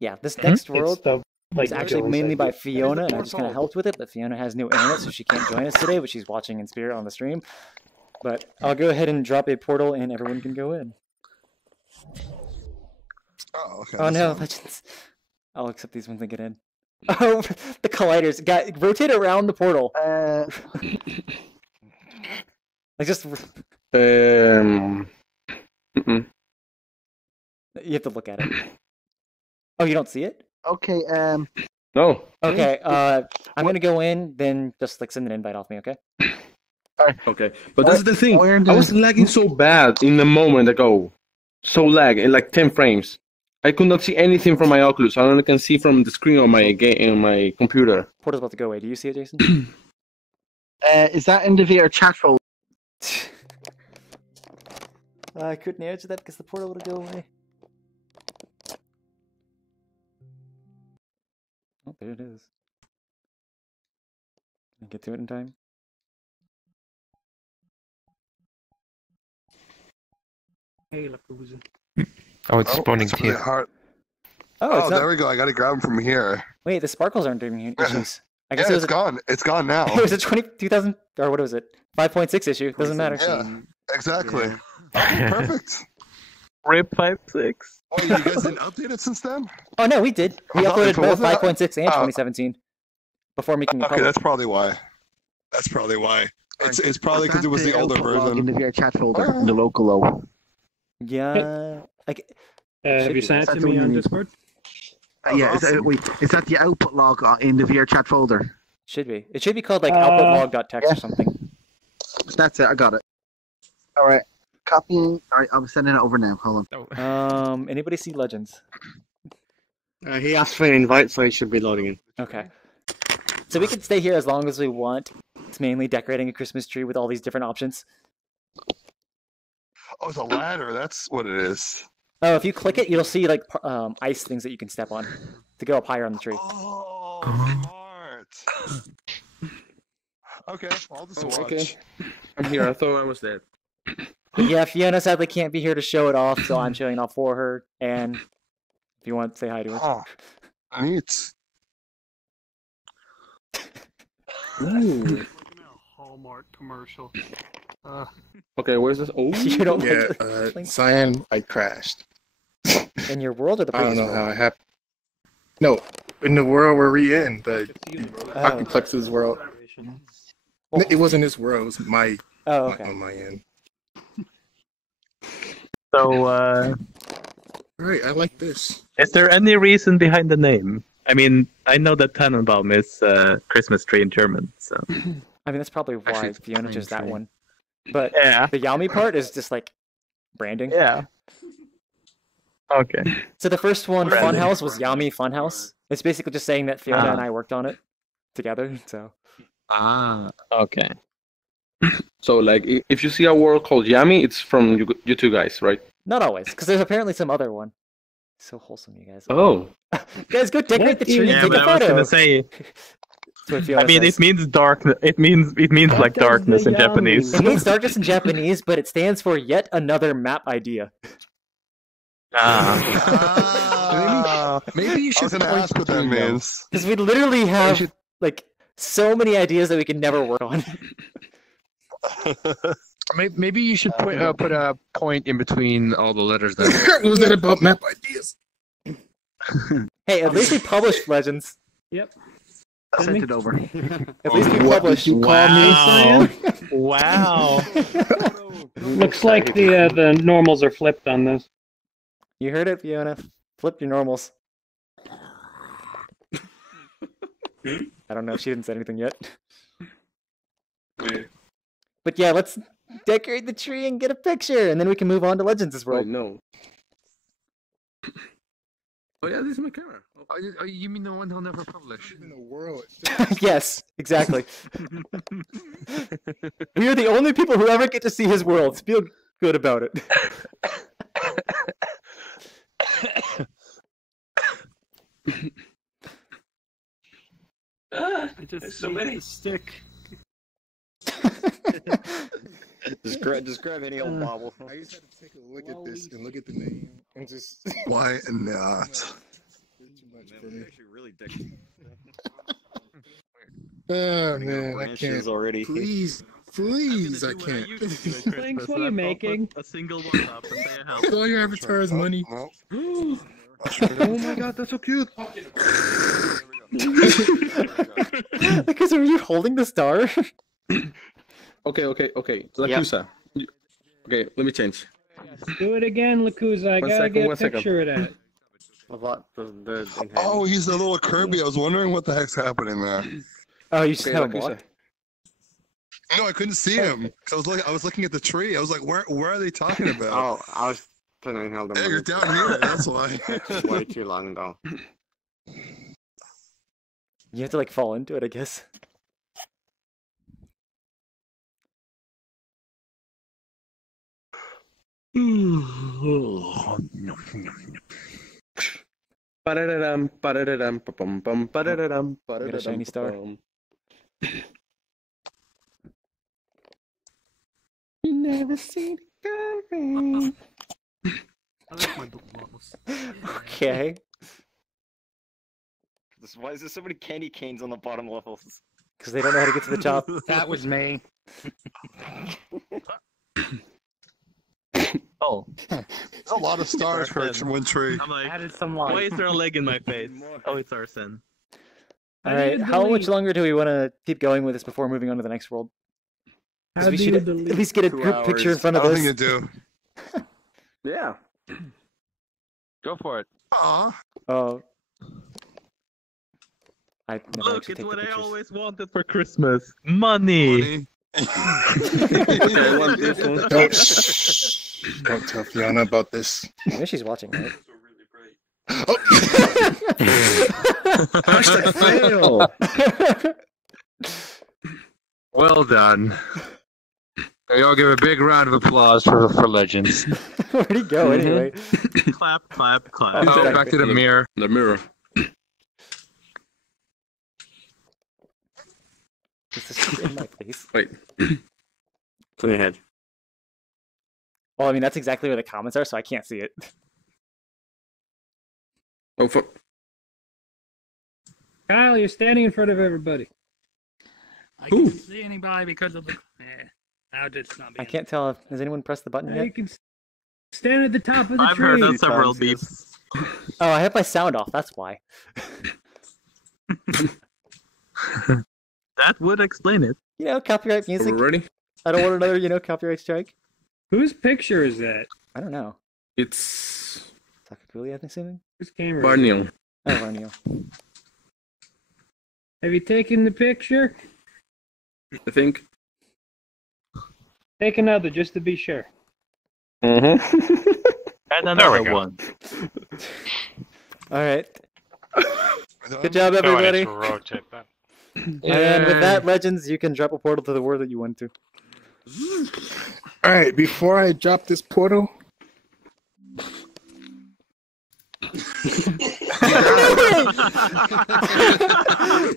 Yeah, this next it's world the is actually visual mainly side. by Fiona, and I just kind of helped with it, but Fiona has no internet, so she can't join us today, but she's watching in spirit on the stream. But I'll go ahead and drop a portal, and everyone can go in. Oh, okay. Oh no, legends. I'll accept these once I get in. Oh, the colliders. Rotate around the portal. Like just... Mm-mm. You have to look at it. Oh, you don't see it? Okay, No. Okay, I'm gonna go in, then just like send an invite off me, okay? Okay, but that's the thing. I was lagging so bad in the moment ago. So lag in like 10 frames. I could not see anything from my Oculus. I only can see from the screen on my on my computer. Portal's about to go away. Do you see it, Jason? is that in the VR chat folder? I couldn't answer that because the portal would go away. Oh, there it is. Can I get to it in time? Hey, Lakuza. Oh, it's spawning that's really here. hard. Oh, it's not... there we go. I gotta grab them from here. Wait, the sparkles aren't doing issues. I guess Yeah, it's gone. It's gone now. It was a 2000 or what was it? 5.6 issue. Doesn't matter. Yeah, exactly. Okay, perfect. RIP 5.6. Oh, you guys didn't update it since then? Oh no, we did. We uploaded both 5.6 and 2017 before making it Okay, public. that's probably why. That's probably why. It's probably because it was the older version. In the VRChat folder, in the local O. Yeah. Have you sent it to me on Discord? Yeah, is that the output log in the VRChat folder? Should be. It should be called like output-log.txt or something. That's it. I got it. All right. Copying. All right, I'm sending it over now. Hold on. Anybody see Legends? He asked for an invite, so he should be loading in. Okay. So we can stay here as long as we want. It's mainly decorating a Christmas tree with all these different options. Oh, it's a ladder. That's what it is. Oh, if you click it, you'll see like ice things that you can step on to go up higher on the tree. Oh, smart. Okay, I'll just watch. Okay. I'm here. I thought I was dead. Yeah, Fiona sadly can't be here to show it off, so I'm showing it off for her. And if you want to say hi to her. Oh, neat. Ooh. Hallmark commercial. Okay, where's this? Oh, you don't Cyan, I crashed. In your world or the I don't previous know how world? it happened. No, in the world where we in, the Occluplex's world. It wasn't his world, it was my on my end. So, Right, I like this. is there any reason behind the name? I mean, I know that Tannenbaum is Christmas tree in German, so. I mean, that's probably why Actually, it's Fiona pine chose that tree. one. But Yeah. the Yami part is just like branding. Yeah. Okay. So the first one, Branding. Funhouse, was Yami Funhouse. It's basically just saying that Fiona Ah. and I worked on it together. So Okay. So, like, if you see a world called Yami, it's from you two guys, right? not always, because there's apparently some other one. So wholesome, you guys. Oh. Guys, go decorate the tree and Yeah, take but a I was photo. gonna say. That's what Fiona I mean, says. it means darkness. It means like darkness in Japanese. It means darkness in Japanese, but it stands for yet another map idea. Maybe you should ask what that means. Because we literally have like so many ideas that we can never work on. Maybe you should put a point in between all the letters there. Was that about map ideas? Hey, at least we published Legends. Yep. I sent it over. At least we What published. did you call me, Cyan? Wow. Looks like the normals are flipped on this. You heard it, Fiona. Flip your normals. I don't know if she didn't say anything yet. But yeah, let's decorate the tree and get a picture, and then we can move on to Legends' world. Wait, no. Oh yeah, this is my camera. Oh, you mean the one he'll never publish? In the world. Yes, exactly. We are the only people who ever get to see his world. Feel good about it. There's so many. Stick. Just grab any old bobble. I just had to take a look at this and look at the name and just. Why not? Too much for me. Actually, really dick. Oh man, I can't. Already. Please, I can't. Thanks, what are you making? A single one up and say a help. All your avatar's money. No. Oh my god, that's so cute. Because are you holding the star? Okay. Lakusa. Okay, let me change. Do it again, Lakuza. I gotta get a picture of that. Oh, he's the little Kirby. I was wondering what the heck's happening there. Oh, you just Okay, have a Lakusa. block? No, I couldn't see him. I was looking at the tree. I was like, where are they talking about? Oh, I was turning held them. Yeah, you're down here. That's why. Way too long though. You have to like fall into it, I guess. Ba-da-da-dum, ba-da-da-dum, ba-bum-bum, ba-da-da-dum, Got a shiny star. ba-bum. You never see the coming. I like my book levels. Okay. Why is there so many candy canes on the bottom levels? Because they don't know how to get to the top. That was me. Oh. There's a lot of stars for one tree. I'm like, Added some why light. is there a leg in my face? Oh, it's Arsene. All right, how much longer do we want to keep going with this before moving on to the next world? 'Cause we should at least get a group picture in front of I us. don't think you do. Yeah. Go for it. Aw. Oh. I never Look, actually it's take what the I pictures. always wanted for Christmas. Money. Money. I want this one. Don't tell Fiona about this. I know she's watching, right? Oh. Hashtag fail. Well done. We all give a big round of applause for Legends. Where'd he go anyway? Clap, clap, clap. Oh, back to the mirror. The mirror. Is this in my face? Wait. Go ahead. Well, I mean, that's exactly where the comments are, so I can't see it. Oh, fuck. Kyle, you're standing in front of everybody. I can't see anybody because of the. Now it's not I being. can't tell. Has anyone pressed the button Now yet? you can stand at the top of the I've tree. heard that several beeps. Oh, I have my sound off. That's why. That would explain it. You know, copyright music. Are we ready? I don't want another, copyright strike. Whose picture is that? I don't know. It's Takakuli, I'm assuming? Whose camera? Barney. Oh, Varnio. Have you taken the picture? I think. Take another, just to be sure. Mm-hmm. And another one. All right. Good job, everybody. So I need to rotate that. And with that, Legends, you can drop a portal to the world that you want to. All right, before I drop this portal. Oh,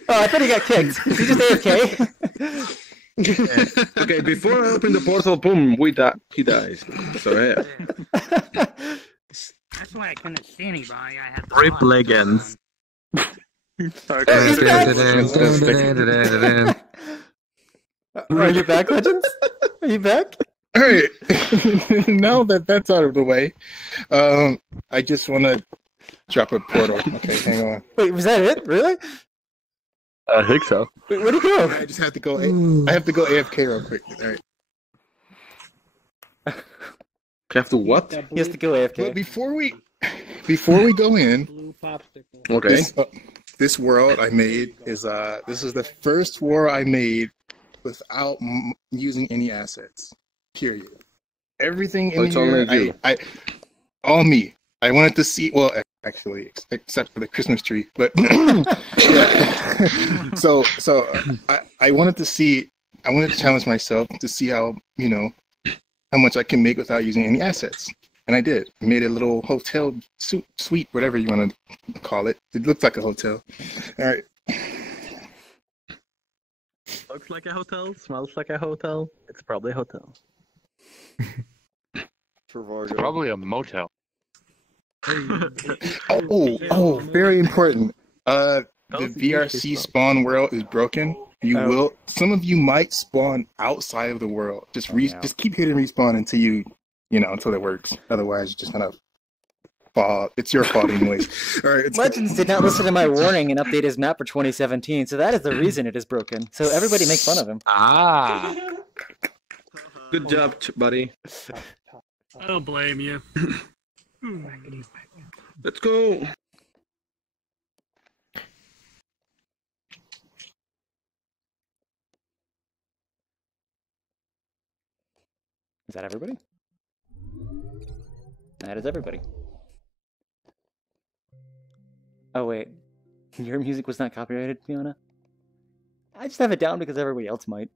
I thought he got kicked. He just AFK. Okay, before I open the portal, boom, he dies. So yeah. That's why I couldn't see anybody. I had the Rip light Legends. Are you back, Legends? Are you back? All right. Now that that's out of the way, I just want to drop a portal. Okay, hang on. Wait, was that it? Really? I think so. Wait, where'd he go? I just have to go. I have to go AFK real quick. All right. You have to what? He has to go AFK. But before we go in, Blue popsicle. Okay. This world I made is this is the first world I made without using any assets. Period. Everything in It's only here, you. I all me. I wanted to see. Well, actually, except for the Christmas tree, but yeah. So I wanted to see. I wanted to challenge myself to see how much I can make without using any assets. And I did. I made a little hotel suite, whatever you want to call it. It looks like a hotel. All right. Looks like a hotel, smells like a hotel. It's probably a hotel. It's probably a motel. Oh, very important. The VRC spawn world is broken. Some of you might spawn outside of the world. Just keep hitting respawn until until it works. Otherwise, you're just gonna fall. It's your fault anyways. All right. Legends did not listen to my warning and update his map for 2017, so that is the reason it is broken. So everybody make fun of him. Ah. Good job, buddy. I don't blame you. Let's go. Is that everybody? That is everybody. Oh wait, your music was not copyrighted, Fiona? I just have it down because everybody else might.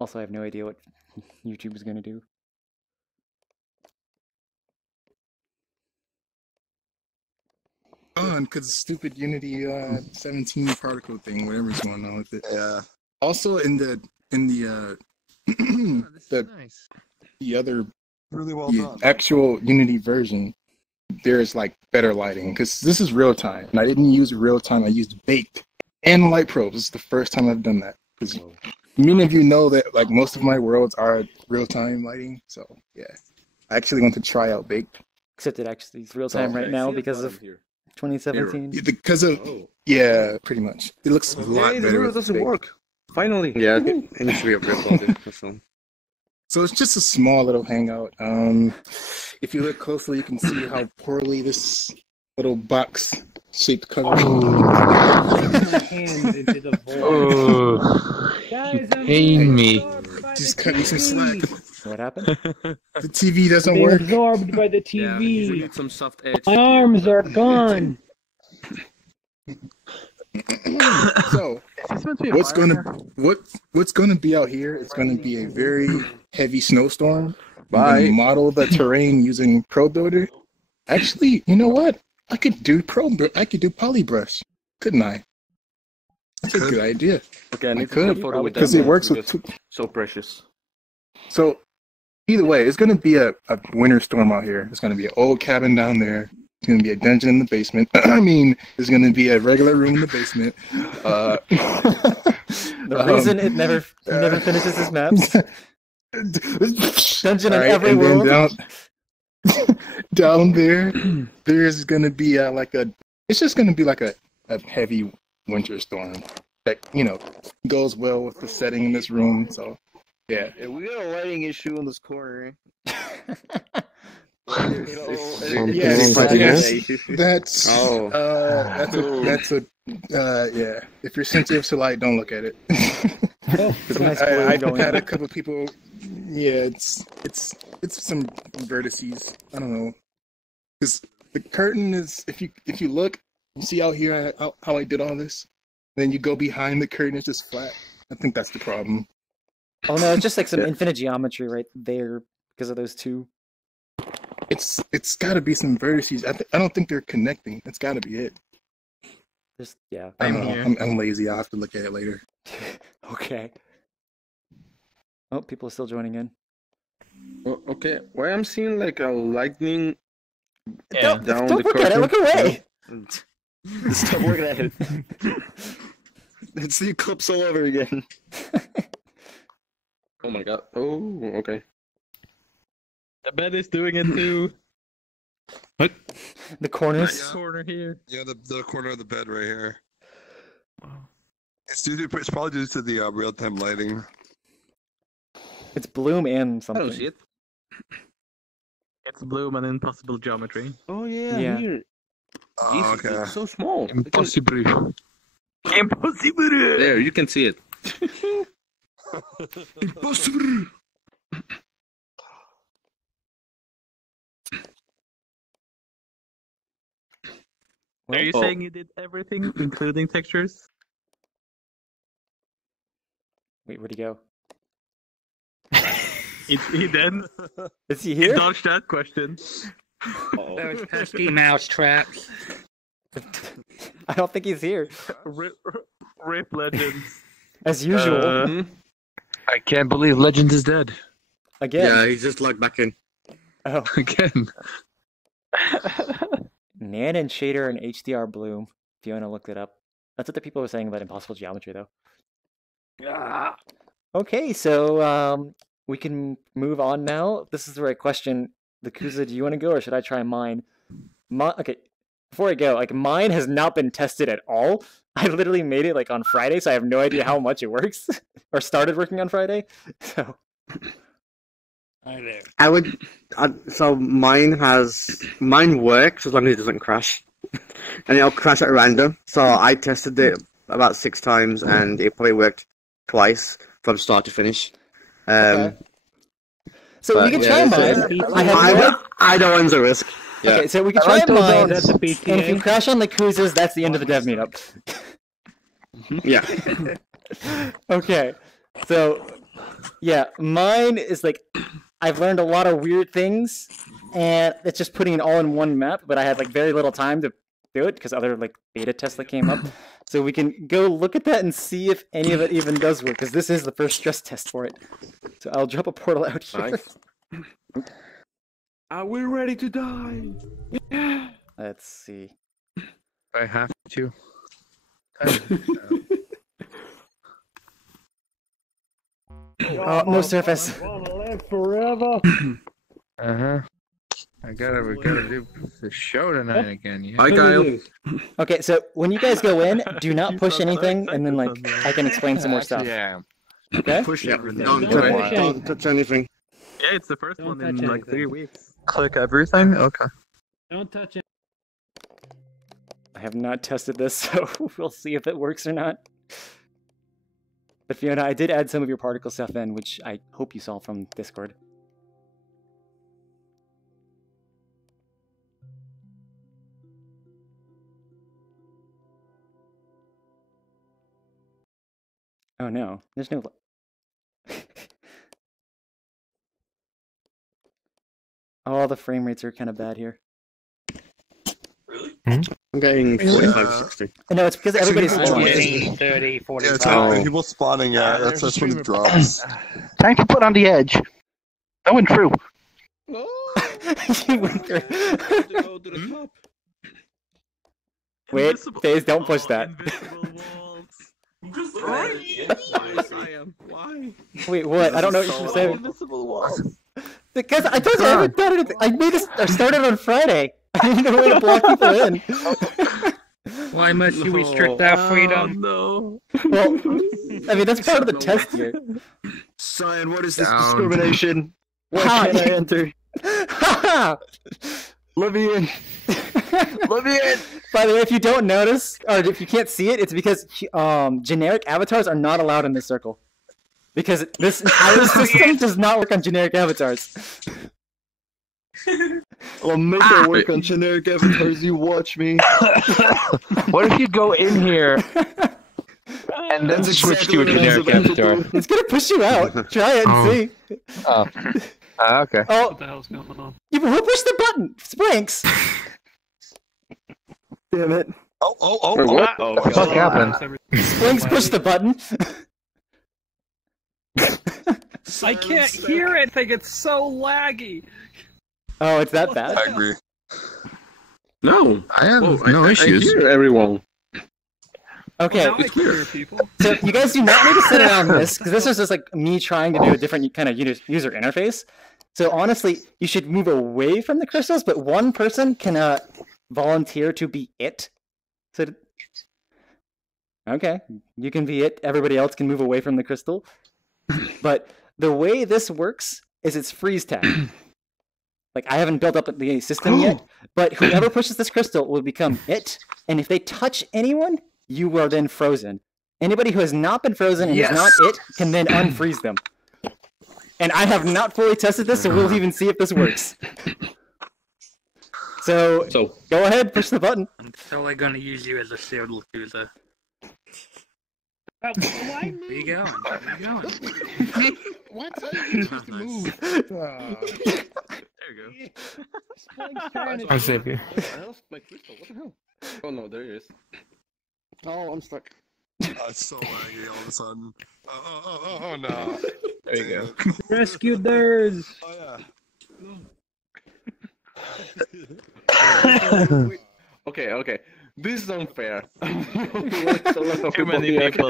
Also, I have no idea what YouTube is going to do. On because stupid Unity 17 particle thing, whatever's going on with it. Yeah. Also in the the other, really well the done. actual Unity version, there's like better lighting because this is real time, and I didn't use real time. I used baked and light probes. This is the first time I've done that because many of you know that like most of my worlds are real time lighting. So yeah, I actually want to try out baked. Except it actually is real time right now because of 2017. Because of yeah, pretty much. It looks a lot better. It doesn't baked. work. Finally. Yeah, it needs to be upgraded. So it's just a small little hangout. If you look closely, you can see how poorly this little box-shaped cover. My hands into the void. Guys, I'm Pain me. Just cut me some slack. What happened? The TV doesn't being work. absorbed by the Yeah, you TV. need some soft edge. My arms are gone. So what's gonna be out here? It's gonna be a very heavy snowstorm. Bye. Model the terrain using Pro Builder. Actually, you know what? I could do Polybrush, couldn't I? That's a good idea. Okay, I need to could, take a photo with because that it works with so precious. So either way, it's gonna be a winter storm out here. It's gonna be an old cabin down there. It's gonna be a dungeon in the basement. I mean, there's gonna be a regular room in the basement. The reason it never finishes his maps. Dungeon in every and then world. down there, there's gonna be it's just gonna be like a heavy winter storm that goes well with the setting in this room. So yeah, we got a lighting issue in this corner. Yeah. If you're sensitive to light, don't look at it. I've had a couple of people. Yeah, it's some vertices. I don't know, because the curtain is if you look, you see out here how I did all this. Then you go behind the curtain, it's just flat. I think that's the problem. Oh no, it's just like some infinite geometry right there because of those two. It's got to be some vertices. I don't think they're connecting. It's got to be it. Just yeah. I'm lazy. I'll have to look at it later. Okay. Oh, people are still joining in. Oh, okay, why I'm seeing like a lightning Don't down look the at it. Look away. Stop looking at it. It's the eclipse all over again. Oh my god. Oh, okay. The bed is doing it too. What? The corners. Yeah. Corner here. Yeah, the corner of the bed right here. It's probably due to the real-time lighting. It's bloom and I something. don't see it. It's bloom and impossible geometry. Oh yeah, Yeah. here. Oh, Jesus, okay. it's so small. Impossible. Impossible. There, you can see it. Impossible. Are you saying you did everything, including textures? Wait, where'd he go? He did. Is he He here? dodged that question. Those pesky mouse traps. I don't think he's here. Rip Legends. As usual. I can't believe Legend is dead. Again. Yeah, he's just logged back in. Oh. Again. Nan and shader and HDR bloom. If you want to look it up. That's what the people were saying about impossible geometry, though. Okay, so we can move on now. This is the right question. The Kuza, do you want to go or should I try mine? Okay, before I go, like mine has not been tested at all. I literally made it like on Friday, so I have no idea how much it works or started working on Friday. So So mine works as long as it doesn't crash, and it'll crash at random. So I tested it about 6 times, and it probably worked twice from start to finish. Okay. So you can try mine. Either one's a risk. Yeah. Okay, so we can try mine. And if you crash on the cruises, that's the end of the dev meetup. Yeah. Okay. So, yeah, mine is like, I've learned a lot of weird things, and it's just putting it all in one map, but I had like very little time to do it because other like beta tests that came up. So we can go look at that and see if any of it even does work, because this is the first stress test for it. So I'll drop a portal out here. Nice. Are we ready to die? Yeah. Let's see. I have to. Oh, no surface. Wanna live forever. We gotta do the show tonight again. Yeah. Hi, Kyle. Okay, so when you guys go in, do not push anything, and then like I can explain some more stuff. Yeah. Okay. Push everything. Don't touch anything. Yeah, it's the first one in like 3 weeks. Click everything? Okay. Don't touch it. I have not tested this, so we'll see if it works or not. But Fiona, I did add some of your particle stuff in, which I hope you saw from Discord. Oh no, there's no... Oh, the frame rates are kind of bad here. I'm getting 45 to 60. No, it's because everybody's spawning. 30, 45. Yeah, it's like people spawning, yeah, that's when it drops. Time to put on the edge. That went through. You went through. Wait, Faze, don't push that. Why? Wait, what? I don't know what you're saying. Invisible walls. Because I told you I haven't done anything. I made this. I started on Friday. I need a way to block people in. Why must you restrict our freedom? No. Well, I mean that's part of the test here. Cyan, what is this discrimination? Why can't I enter? Let me in. Let me in. By the way, if you don't notice, or if you can't see it, it's because generic avatars are not allowed in this circle. Because this entire system does not work on generic avatars. I'll make it work on generic avatars, you watch me. What if you go in here and then switch to a generic avatar? It's gonna push you out. Try it and see. Oh. Okay. Oh, What the hell's going on? who pushed the button? Sprinks. Damn it. What the fuck happened? Sprinks pushed the button. I can't hear anything. It's so laggy. Oh, it's that bad? I agree. No, I have no issues. I hear everyone. Okay, Well, now I can hear people. so you guys do not need to sit it on this, because this is just like me trying to do a different kind of user interface. So honestly, you should move away from the crystals, but one person can volunteer to be it. So, okay, you can be it. Everybody else can move away from the crystal. But the way this works is it's freeze tag. Like, I haven't built up the system yet, but whoever pushes this crystal will become it, and if they touch anyone, you are then frozen. Anybody who has not been frozen and is not it can then unfreeze them. And I have not fully tested this, so we'll even see if this works. So go ahead, push the button. I'm totally gonna use you as a shield user. Where you going? Where you going? What? You're supposed to move. There you go. I'll save you. What the hell? Oh no, there he is. Oh, I'm stuck. It's so laggy all of a sudden. Oh no. There you go. Rescue theirs. Oh yeah. Okay. This is unfair. Too many people.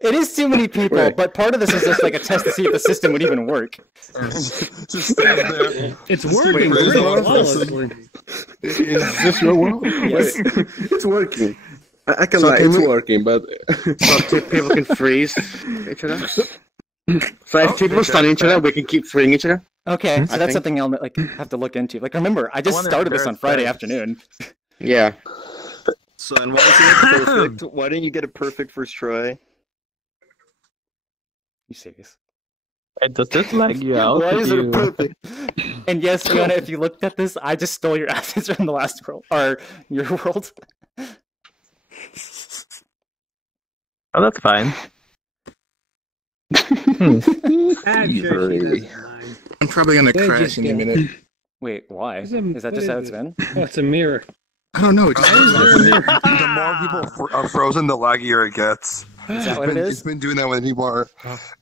It is too many people, but part of this is just like a test to see if the system would even work. Just stand there. It's working. Is this your world? Yes. It's working. I can So like it's working, but so two people can freeze each other. So if two people stun each other, we can keep freeing each other. Okay, so I that's think. something I'll like have to look into. Like, remember, I just started this on Friday afternoon. Yeah. So, and why is it perfect? Why didn't you get a perfect first try? You serious? Hey, does this lag you out? Why is it perfect? And yes, Fiona, if you looked at this, I just stole your assets from the last world, or your world. Oh, that's fine. I'm probably gonna crash in a minute. Wait, why? Is that just how it's been? Oh, it's a mirror. I don't know. The more people are frozen, the laggier it gets. Is that what it is? He's been doing that when people are.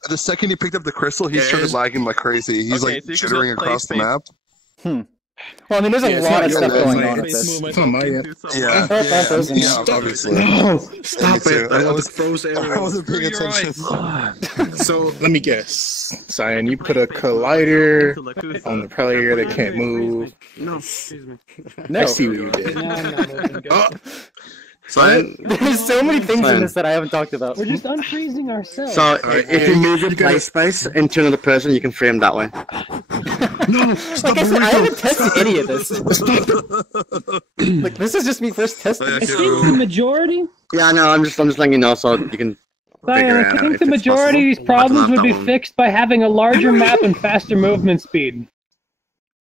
The second he picked up the crystal, he started lagging like crazy. He's Okay, like so you can jittering just play across the space. map. Well, I mean, there's a it's lot not of your stuff fault, going man. on with this. It's on my end. Yeah, obviously. No, stop Me it! too. I I want was- to froze I everyone. wasn't paying attention. So let me guess, Cyan, you put a collider on the player that can't move. No. I see what you did. No, Cyan, There's so many things in Cyan. this that I haven't talked about. we're just unfreezing ourselves. So if you move your play space into another person, you can free him that way. Like I said, I haven't tested any of this. Like this is just me first testing. I think the majority. Yeah, no, I'm just letting you know so you can. figure it I out think if the it's majority of these possible. problems would be That one. fixed by having a larger map and faster movement speed.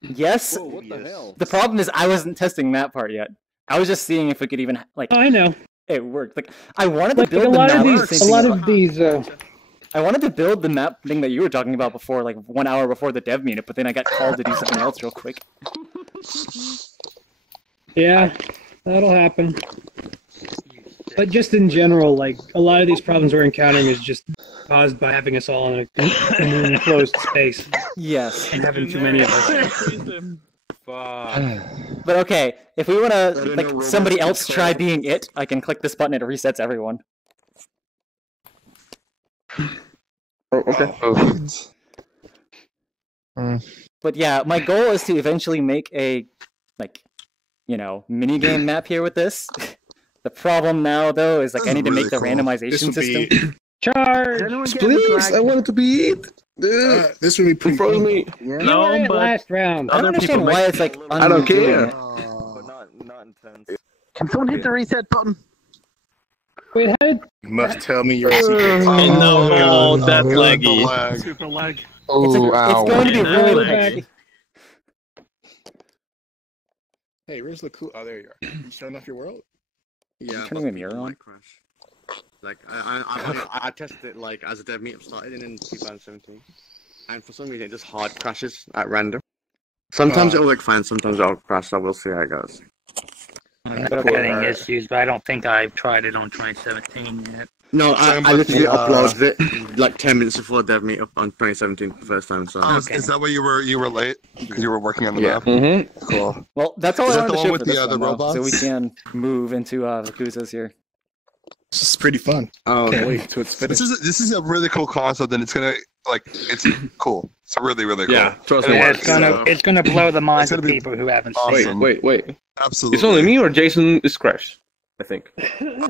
Yes. What the hell? The problem is I wasn't testing that part yet. I was just seeing if we could even like. I know. It worked. Like I wanted to Like build a the lot map. of the these, same a lot thing- of these. I wanted to build the map thing that you were talking about before, like 1 hour before the dev meetup, but then I got called to do something else real quick. Yeah, that'll happen. But just in general, like a lot of these problems we're encountering is just caused by having us all in an enclosed space. Yes. And having too many of us. But okay, if we want to, like, somebody else try being it, I can click this button and it resets everyone. Oh, okay. But yeah, my goal is to eventually make a, like, you know, minigame map here with this. The problem now, though, is like I need to make the randomization system. Charge! Please, I want it to be it. This would be pretty Follow cool. me. You were in last round. I don't understand why it's like. I don't care. But not intense. Can someone hit the reset button? Wait, how did... You must tell me your secret. No, that's God, laggy. the lag. Super lag. It's ow. going to be really Lag. laggy. Hey, where's the cool? Oh, there you are. You showing off your world? Yeah. Turning the mirror on. Like I tested it like as a dev meetup started in 2017, and for some reason it just hard crashes at random. Sometimes it'll work fine, sometimes it'll crash. So we'll see how it goes. I'm getting issues, but I don't think I've tried it on 2017 yet. No, I literally uploaded it like 10 minutes before dev meetup on 2017 for the first time. So Is that why you were late? Because you were working on the map. Mm-hmm. Cool. Well, that's all Is I that wanted the to one show with for the this other one, though, robots? so we can move into Vakuzas here. This is pretty fun. Oh, Can't wait till it's finished. This is a really cool concept, and it's gonna it's cool. It's really really cool. Yeah, trust me. Yeah, it's gonna blow the minds of gonna be people who haven't seen it. awesome. Wait. Absolutely. It's only me or Jason is crashed, I think.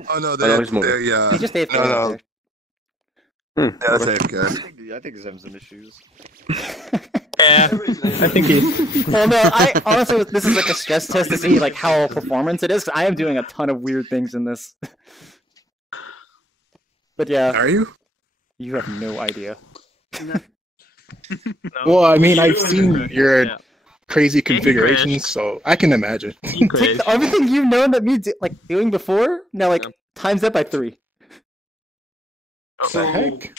Oh no, I know he's moving. yeah. He just AFK No. there. Yeah, that's AFK. I think Zem's in issues. Yeah, I think he. Well, no, I honestly, this is like a stress test to see like how performance it is. 'Cause I am doing a ton of weird things in this. But yeah, Are you? you have no idea. Well, I mean, I've seen your Yeah. crazy configurations, so I can imagine. Take everything you've known that me doing before, now like times that by 3. So heck?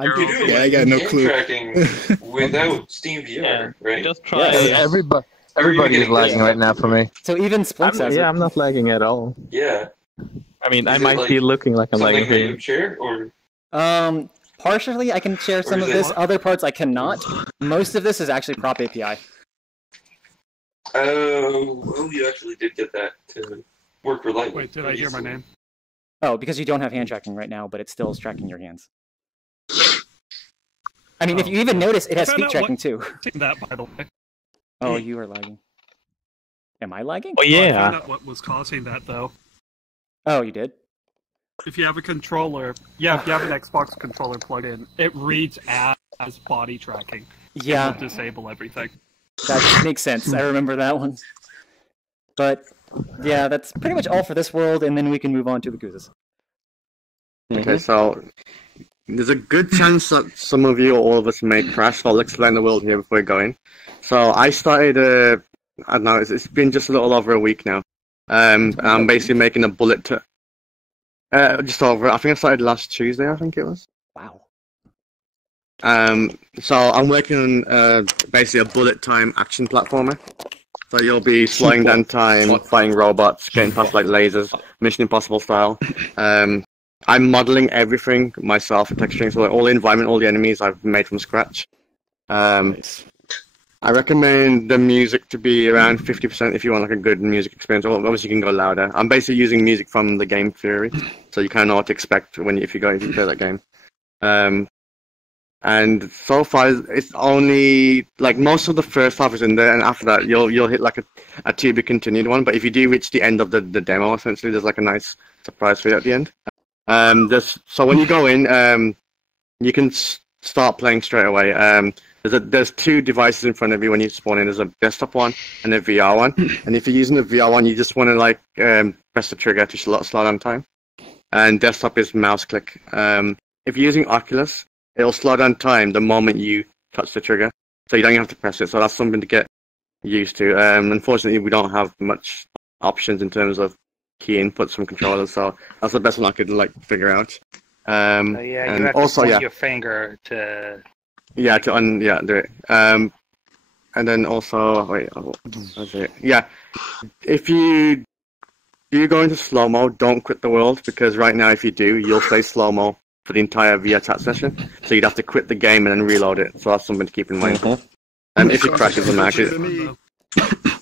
you're doing Yeah, I got no game clue. tracking without Steam VR, right? Just try. Everybody is lagging right now for me. So even Splints has it. I'm not lagging at all. Yeah. I mean, Is I it might like be looking like I'm Something lagging that for you you. share, or Partially I can share some is of it this, what? other parts I cannot. Most of this is actually prop API. oh, well, you actually did get that to work reliably. Wait, did I hear my name? Oh, because you don't have hand tracking right now, but it still is tracking your hands. I mean, if you even notice, it has I found speed out tracking what- too. That, by the way. Oh, you are lagging. Am I lagging? Oh I found yeah. out what was causing that, though. Oh, you did? If you have a controller, if you have an Xbox controller plugged in, it reads as body tracking. Yeah. It will disable everything. That makes sense. I remember that one. But yeah, that's pretty much all for this world, and then we can move on to the Goozes. Okay, so there's a good chance that some of you or all of us may crash. So I'll explain the world here before we go in. So I started. I don't know. It's been just a little over a week now. I'm basically making a bullet to. Just over. I think I started last Tuesday. I think it was. Wow. So I'm working on basically a bullet time action platformer. So you'll be slowing down time, fighting robots, getting past like lasers, Mission Impossible style. I'm modeling everything myself in texturing, so like, all the environment, all the enemies I've made from scratch. Nice. I recommend the music to be around 50% if you want like a good music experience. Or obviously, you can go louder. I'm basically using music from the game theory, so you kind of know what to expect if you play that game. And so far, it's only like most of the first half is in there, and after that, you'll hit like a to be continued one. But if you do reach the end of the demo, essentially, there's like a nice surprise for you at the end. So when you go in, you can start playing straight away. There's two devices in front of you when you spawn in. There's a desktop one and a VR one. And if you're using the VR one, you just want to like press the trigger to slow down time. And desktop is mouse click. If you're using Oculus, it'll slow down time the moment you touch the trigger, so you don't even have to press it. So that's something to get used to. Unfortunately, we don't have much options in terms of key inputs from controllers, so that's the best one I could like figure out. Yeah, you and have also, to point your finger to. Yeah, do it. And then also, wait, that's it. Yeah, if you go into slow mo, don't quit the world, because right now if you do, you'll stay slow mo for the entire VRChat session. So you'd have to quit the game and then reload it. So that's something to keep in mind. If you crash the match,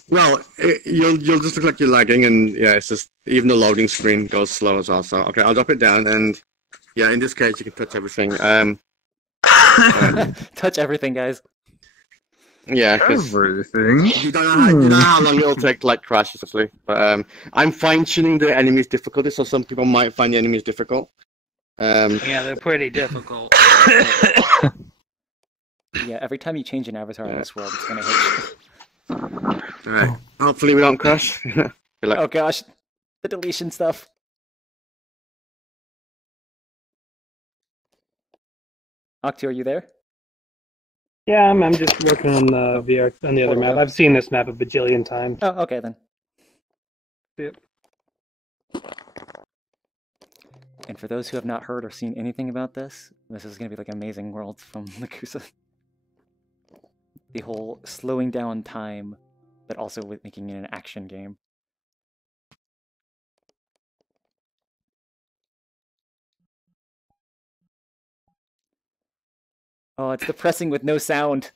well, you'll just look like you're lagging, and yeah, it's just even the loading screen goes slow as well. So okay, I'll drop it down, and yeah, in this case you can touch everything. Touch everything, guys. Yeah, everything. You don't know how long it'll take to like crash, essentially. But I'm fine tuning the enemies' difficulty, so some people might find the enemies difficult. Yeah, they're pretty difficult. Yeah, every time you change an avatar in this world, it's gonna hit you. Alright, hopefully we don't crash. Oh gosh, the deletion stuff. Octu, are you there? Yeah, I'm just working on the VR on the other map. I've seen this map a bajillion times. Oh, okay then. Yep. And for those who have not heard or seen anything about this is going to be like Amazing World from Nakusa. The whole slowing down time, but also with making it an action game. Oh, it's depressing with no sound.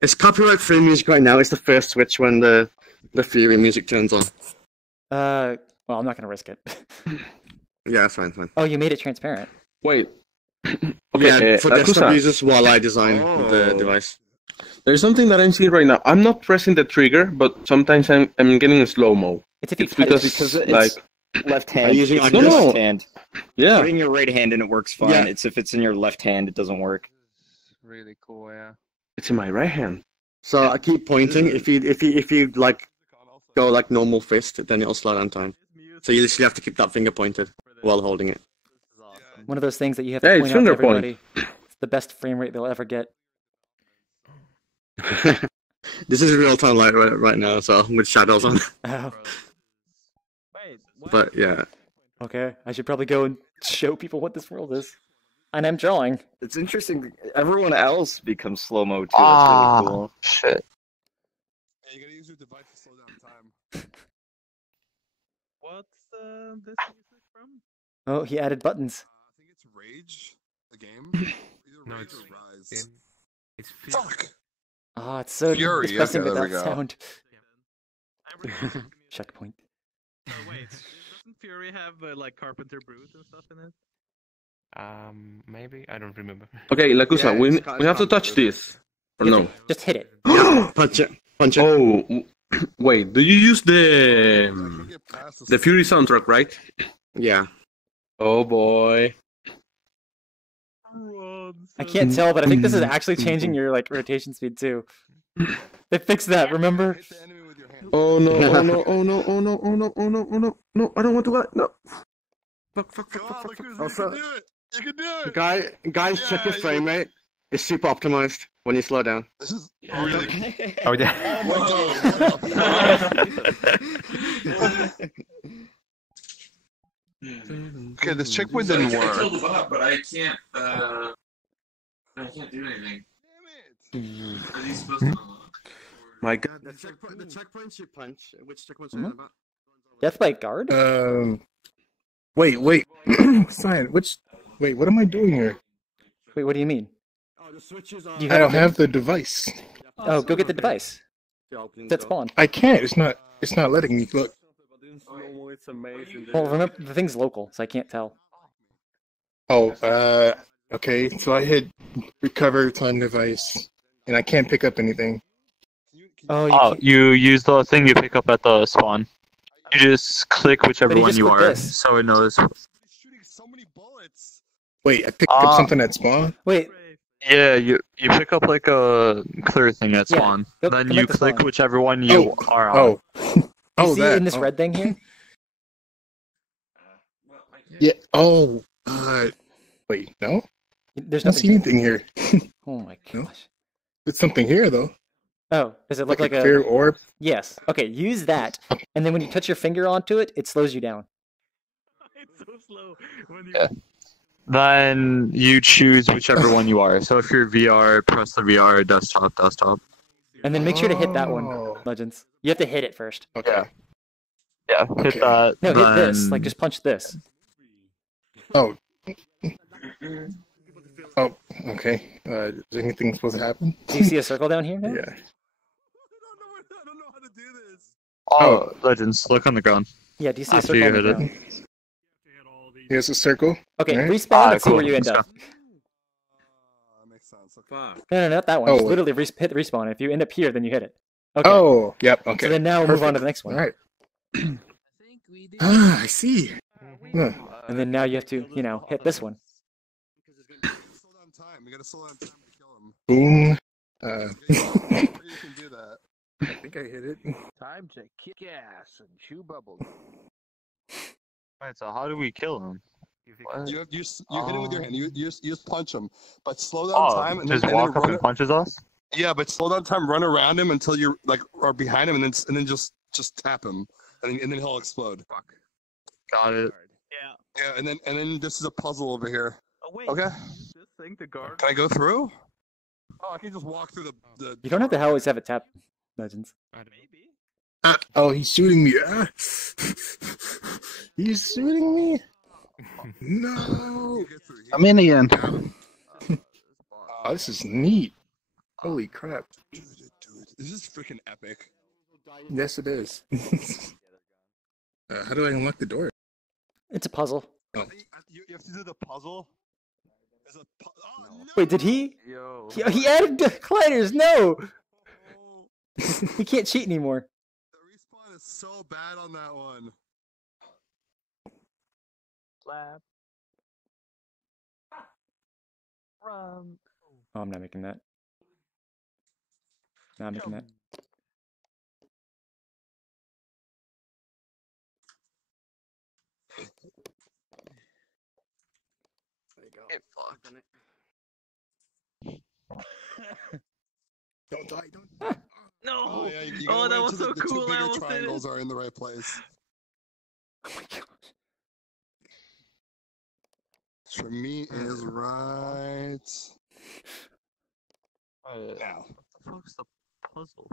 It's copyright free music right now. It's the first switch when the Fury music turns on. Well, I'm not gonna risk it. Yeah, it's fine. Oh, you made it transparent. Wait. Okay, yeah, for desktop users while I design the device. There's something that I'm seeing right now. I'm not pressing the trigger, but sometimes I'm getting in slow mo. It's because it's like left hand. Using left hand. Yeah. Putting your right hand in it works fine. Yeah. It's if it's in your left hand, it doesn't work. Really cool, yeah. It's in my right hand. So I keep pointing. If you like go like normal fist, then it'll slow down time. So you literally have to keep that finger pointed while holding it. One of those things that you have to point out to everybody. It's the best frame rate they'll ever get. This is real time light right now, so with shadows on. Oh. But yeah. Okay, I should probably go and show people what this world is. And I'm drawing. It's interesting. Everyone else becomes slow-mo too. That's really cool. Shit. Yeah, you gotta use your device to slow down time. What's this music from? Oh, he added buttons. I think it's Rage, the game. No, it's Rise. It's Fuck. Oh, it's so depressing with that sound. Checkpoint. Oh wait, doesn't Fury have like Carpenter Brute and stuff in it? Maybe I don't remember. Okay, Lakusa, we have to touch this, or no? Just hit it. Punch it. Punch it. Oh, wait. Do you use the Fury soundtrack, right? Yeah. Oh boy. I can't tell, but I think this is actually changing your like rotation speed too. They fixed that, remember? Oh no! Oh no! Oh no! Oh no! Oh no! Oh no! Oh no! No! I don't want to let no. Fuck! You can do it. Guys, check your frame rate. It's super optimized when you slow down. This is really. Oh yeah. Okay, this checkpoint didn't work. I killed the bot, but I can't do anything. Damn Are these supposed to unlock? My God. The checkpoints you punch. Which checkpoints are you about? Death by guard? Wait. Cyan, wait, what am I doing here? Wait, what do you mean? I don't have the device. Oh, go get the device. It's spawn. I can't. It's not letting me. Look. Well, remember, the thing's local, so I can't tell. Oh, okay. So I hit recover time device, and I can't pick up anything. Oh, you use the thing you pick up at the spawn. You just click whichever one you are, so it knows. Wait, I picked up something at spawn? Wait. Yeah, you pick up like a clear thing at spawn. Then you click whichever one you are on. You see it in this red thing here? Yeah. Oh. Wait. No. There's I don't see anything here. Oh my gosh. No? There's something here though. Oh, does it look like a clear orb? Yes. Okay. Use that, and then when you touch your finger onto it, it slows you down. It's so slow. Yeah. Then you choose whichever one you are. So if you're VR, press the VR, desktop. And then make sure to hit that one, Legends. You have to hit it first. Okay. Yeah, hit that. No, hit this. Like, just punch this. Oh. Oh, okay. Is anything supposed to happen? Do you see a circle down here now? Yeah. Oh, Legends, look on the ground. Yeah, do you see a circle on the ground? Here's a circle. Okay, right. respawn and see where you end up. No, not that one. Oh, just literally hit respawn. If you end up here, then you hit it. Okay. Oh, yep, okay. So then now we'll move on to the next one. All right. I see. Huh. And then now you have to, hit this one. Boom. You can do that. I think I hit it. Time to kick ass and chew bubbles. Alright, so how do we kill him? You hit him with your hand. You just punch him, but slow down time. And just then, walk up and punches us. Yeah, but slow down time. Run around him until you're are behind him, and then just tap him, and then he'll explode. Fuck. Got it. Yeah, and then this is a puzzle over here. Oh wait. Okay. This thing to guard. Can I go through? Oh, I can just walk through the. You don't have to always have it tap, Legends. Maybe. Oh, he's shooting me. He's shooting me. No. I'm in again. Oh, this is neat. Holy crap. This is freaking epic. Yes, it is. How do I unlock the door? It's a puzzle. Oh. You have to do the puzzle. Wait, did he? He added colliders. No. He can't cheat anymore. The respawn is so bad on that one. Slap. Run. Oh, I'm not making that. Not making that. There you go. Get fucked. Don't die, don't die. No! Oh, yeah, you Oh, that wait was until so the cool. two I bigger almost did triangles it. are in the right place. Oh my gosh. For me is right now. What the fuck's the puzzle?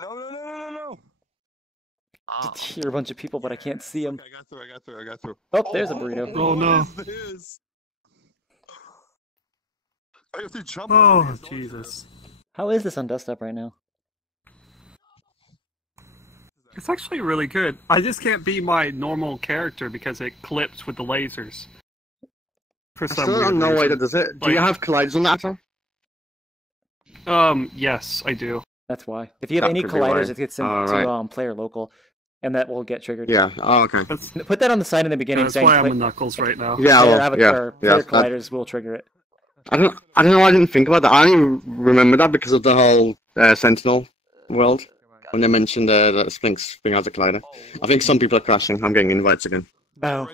No. Just hear a bunch of people, but I can't see them. Okay, I got through. Oh, there's a burrito. Oh no. What is this? I have to jump Oh, over these Jesus. How is this on desktop right now? It's actually really good. I just can't be my normal character because it clips with the lasers. For I some still weird don't know why reason. that does it. Do you have colliders on that? Yes, I do. That's why. If you have any could be why. colliders, it gets sent Alright. to player local, and that will get triggered. Yeah. Oh, okay. Put that on the sign in the beginning. That's saying why I'm play- with Knuckles right now. Yeah, player well, avatar, yeah, player that- colliders will trigger it. I don't know why I didn't think about that. I only remember that because of the whole Sentinel world. When they mentioned the Sphinx thing as a collider. I think some people are crashing. I'm getting invites again. Oh.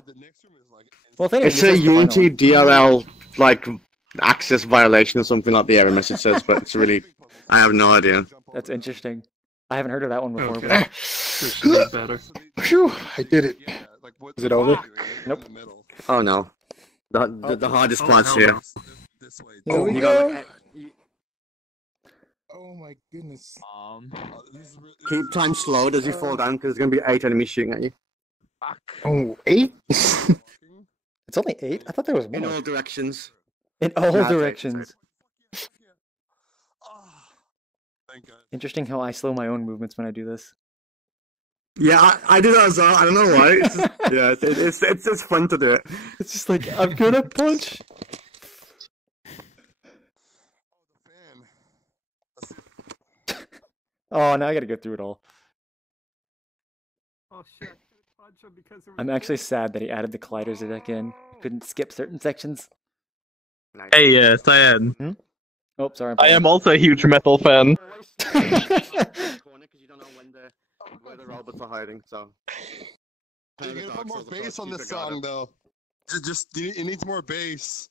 Well, if anything, It's this a is the final Unity one. DLL like access violation or something like the error message says, but it's really I have no idea. That's interesting. I haven't heard of that one before. Okay. But... This should be better. Phew, I did it. Is it over? Nope. Oh no, the hardest part's here. Oh, we you go. got Oh my goodness. Keep time slow as you fall down because there's gonna be 8 enemies shooting at you. Oh, 8? It's only 8? I thought there was more. In all directions. In all Nah, it's 8, directions. Interesting how I slow my own movements when I do this. Yeah, I do that as well. I don't know why. It's just, yeah, it's fun to do it. It's just like, I'm gonna punch. Oh, now I gotta go through it all. Oh shit! Punch him because I'm actually sad that he added the colliders back in. I couldn't skip certain sections. Hey, Cyan. Hmm? Oh, sorry. I am also a huge metal fan. Where the robots are hiding, so. You gotta put more bass on this song, though. It needs more bass.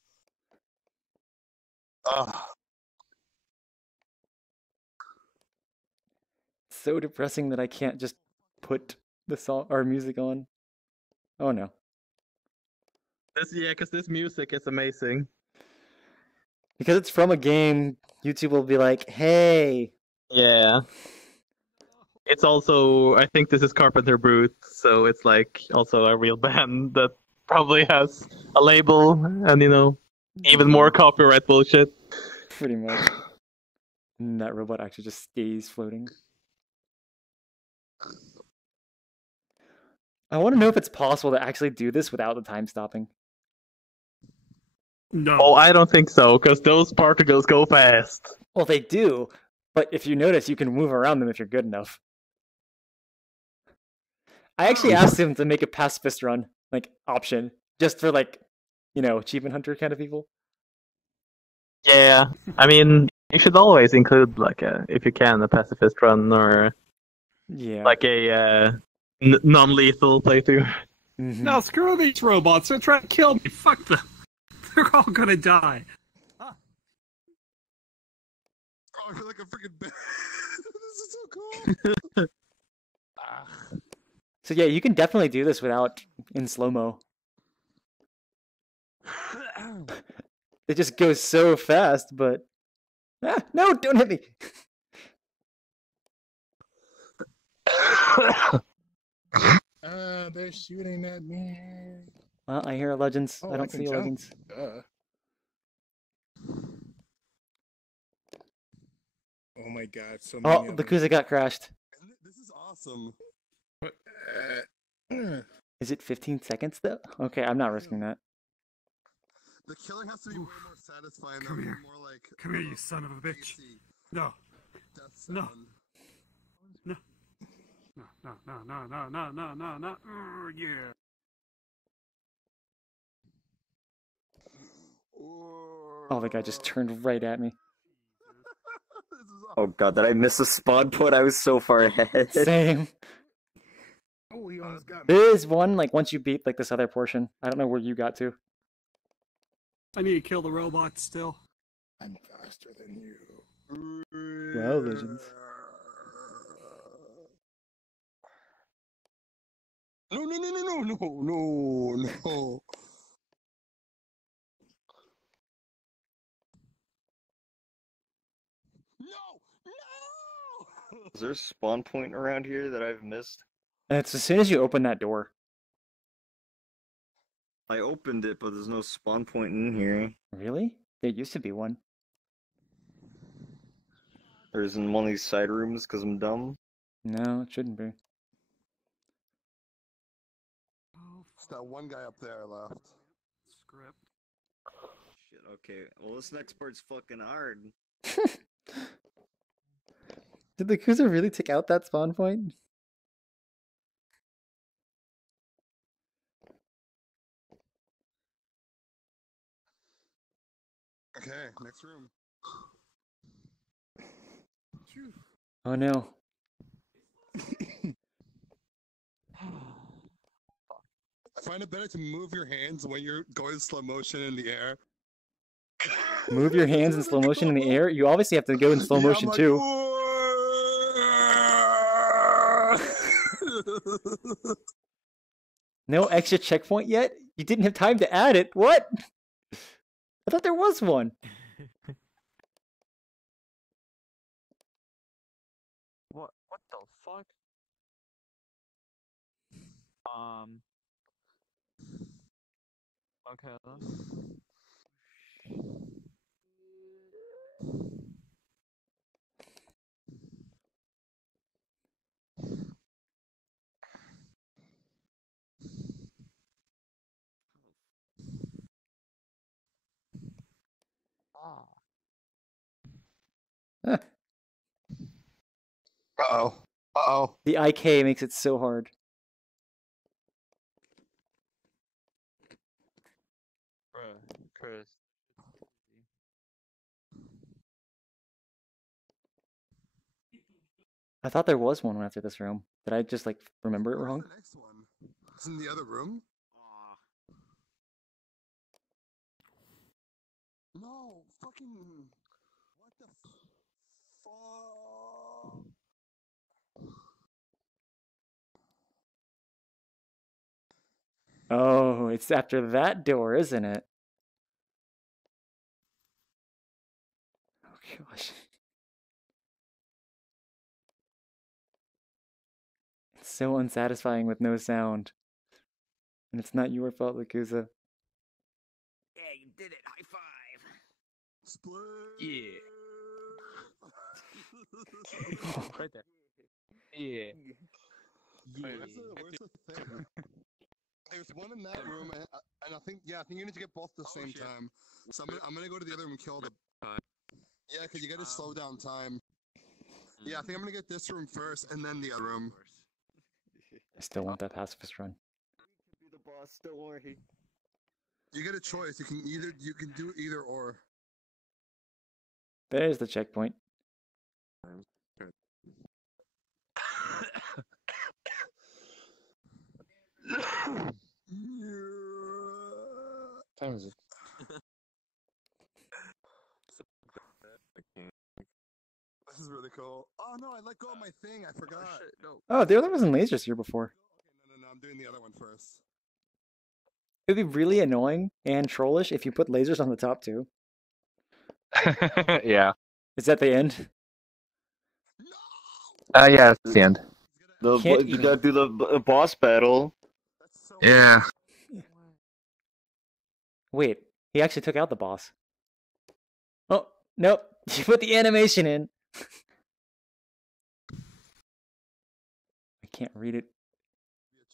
So depressing that I can't just put the song or music on. Oh no. Because this music is amazing. Because it's from a game, YouTube will be like, hey. Yeah. It's also, I think this is Carpenter Brute, so it's like also a real band that probably has a label and, even more copyright bullshit. Pretty much. And that robot actually just stays floating. I want to know if it's possible to actually do this without the time stopping. No. Oh, I don't think so, because those particles go fast. Well, they do, but if you notice, you can move around them if you're good enough. I actually asked him to make a pacifist run, option, just for achievement hunter kind of people. Yeah, I mean, you should always include if you can, a pacifist run or a non-lethal playthrough. Mm-hmm. No, screw these robots! They're trying to kill me. Fuck them. They're all gonna die. Oh, I feel like a freaking this is so cool. So yeah, you can definitely do this without in slow-mo. It just goes so fast, but... no, don't hit me! They're shooting at me. Well, I hear legends. Oh, I don't see legends. Oh my god, so many the Kuza got crashed. This is awesome. Is it 15 seconds though? Okay, I'm not risking that. The killing has to be way more satisfying. Come here. More like, Come here, you son of a bitch. No. No. No. No. Yeah. Oh, the guy just turned right at me. Oh god, did I miss a spawn point? I was so far ahead. Same. Oh, he almost got me. There is one, once you beat, this other portion. I don't know where you got to. I need to kill the robot still. I'm faster than you. Well, legends. No. Is there a spawn point around here that I've missed? And it's as soon as you open that door. I opened it, but there's no spawn point in here. Really? There used to be one. Or is in one of these side rooms because I'm dumb? No, it shouldn't be. It's that one guy up there left. Script. Shit, okay. Well, this next part's fucking hard. Did the Kuza really take out that spawn point? Okay, next room. Oh no. I find it better to move your hands when you're going slow motion in the air. Move your hands in slow motion in the air? You obviously have to go in slow motion too. No extra checkpoint yet? You didn't have time to add it? What? I thought there was one. Okay. Uh-oh. Uh-oh. The IK makes it so hard. Chris. I thought there was one after this room. Did I just like remember it wrong? The next one. It's in the other room. No, fucking. What the fuck? Oh, it's after that door, isn't it? Oh gosh. It's so unsatisfying with no sound. And it's not your fault, Lakuza. Yeah, you did it. High five. Split. Yeah. Right there. Yeah. Where's the thing? There's one in that room, and I think you need to get both at the same time. So I'm gonna go to the other room and kill the. Yeah, because you gotta slow down time. Yeah, I think I'm gonna get this room first, and then the other room. I still want that pacifist run. Be the boss. Don't worry. You get a choice. You can do either or. There's the checkpoint. Time is it? This is really cool. Oh no, I let go of my thing. I forgot. Oh, the other wasn't lasers here before. No, I'm doing the other one first. It would be really annoying and trollish if you put lasers on the top too. Yeah. Is that the end? Yeah, that's the end. You gotta do the boss battle. Yeah. Wait, he actually took out the boss. Oh, nope. You put the animation in. I can't read it.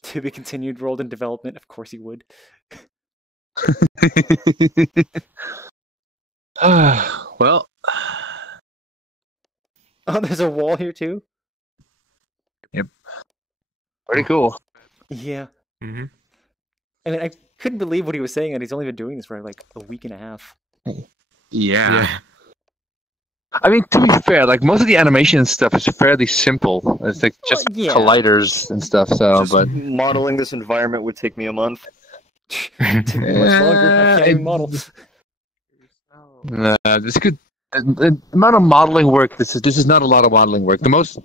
To be continued, rolled in development. Of course he would. Well. Oh, there's a wall here too? Yep. Pretty cool. Yeah. Mm-hmm. I mean, I couldn't believe what he was saying, and he's only been doing this for like a week and a half. Yeah. I mean, to be fair, like most of the animation stuff is fairly simple. It's like just colliders and stuff. So, but modeling this environment would take me a month. Much longer. I can't even model. This could. The amount of modeling work. This is not a lot of modeling work. Most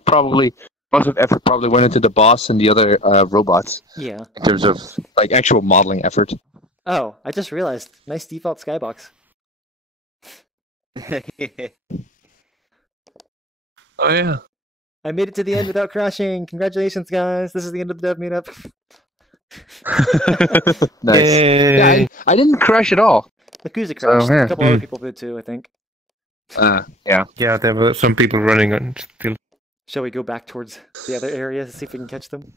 of effort probably went into the boss and the other robots. Yeah. In terms of like actual modeling effort. Oh, I just realized. Nice default skybox. Oh yeah. I made it to the end without crashing. Congratulations, guys. This is the end of the dev meetup. Nice. Yeah, I didn't crash at all. Lakuza crashed. yeah. A couple other people did too, I think. Yeah. Yeah, there were some people running on still. Shall we go back towards the other area to see if we can catch them?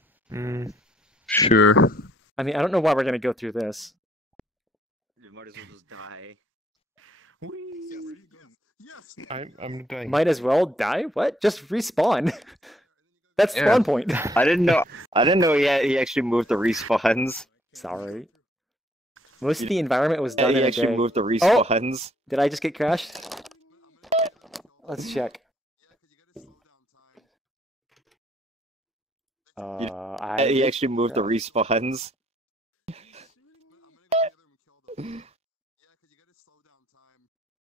Sure. I mean, I don't know why we're going to go through this. You might as well just die. I'm dying. Might as well die? What? Just respawn. That's spawn point. I didn't know he actually moved the respawns. Sorry. Most of the environment was done in He a actually day. moved the respawns. Oh, did I just get crashed? Let's check. He actually moved the respawns.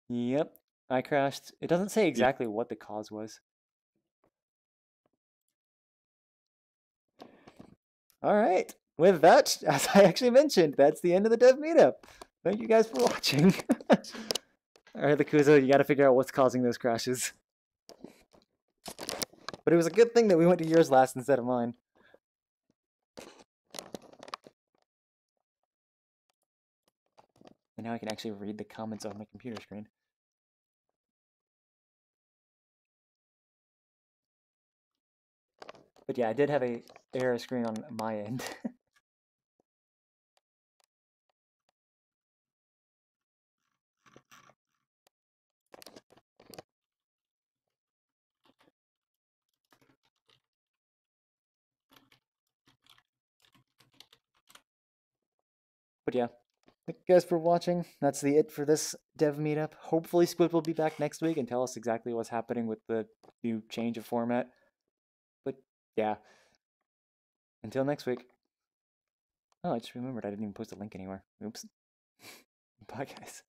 Yep, I crashed. It doesn't say exactly what the cause was. Alright, with that, as I actually mentioned, that's the end of the dev meetup. Thank you guys for watching. Alright, Lakuza, you gotta figure out what's causing those crashes. But it was a good thing that we went to yours last instead of mine. And now I can actually read the comments on my computer screen. But yeah, I did have a error screen on my end. But yeah, thank you guys for watching. That's it for this dev meetup. Hopefully Squid will be back next week and tell us exactly what's happening with the new change of format. But yeah, until next week. Oh, I just remembered I didn't even post a link anywhere. Oops. Bye, guys.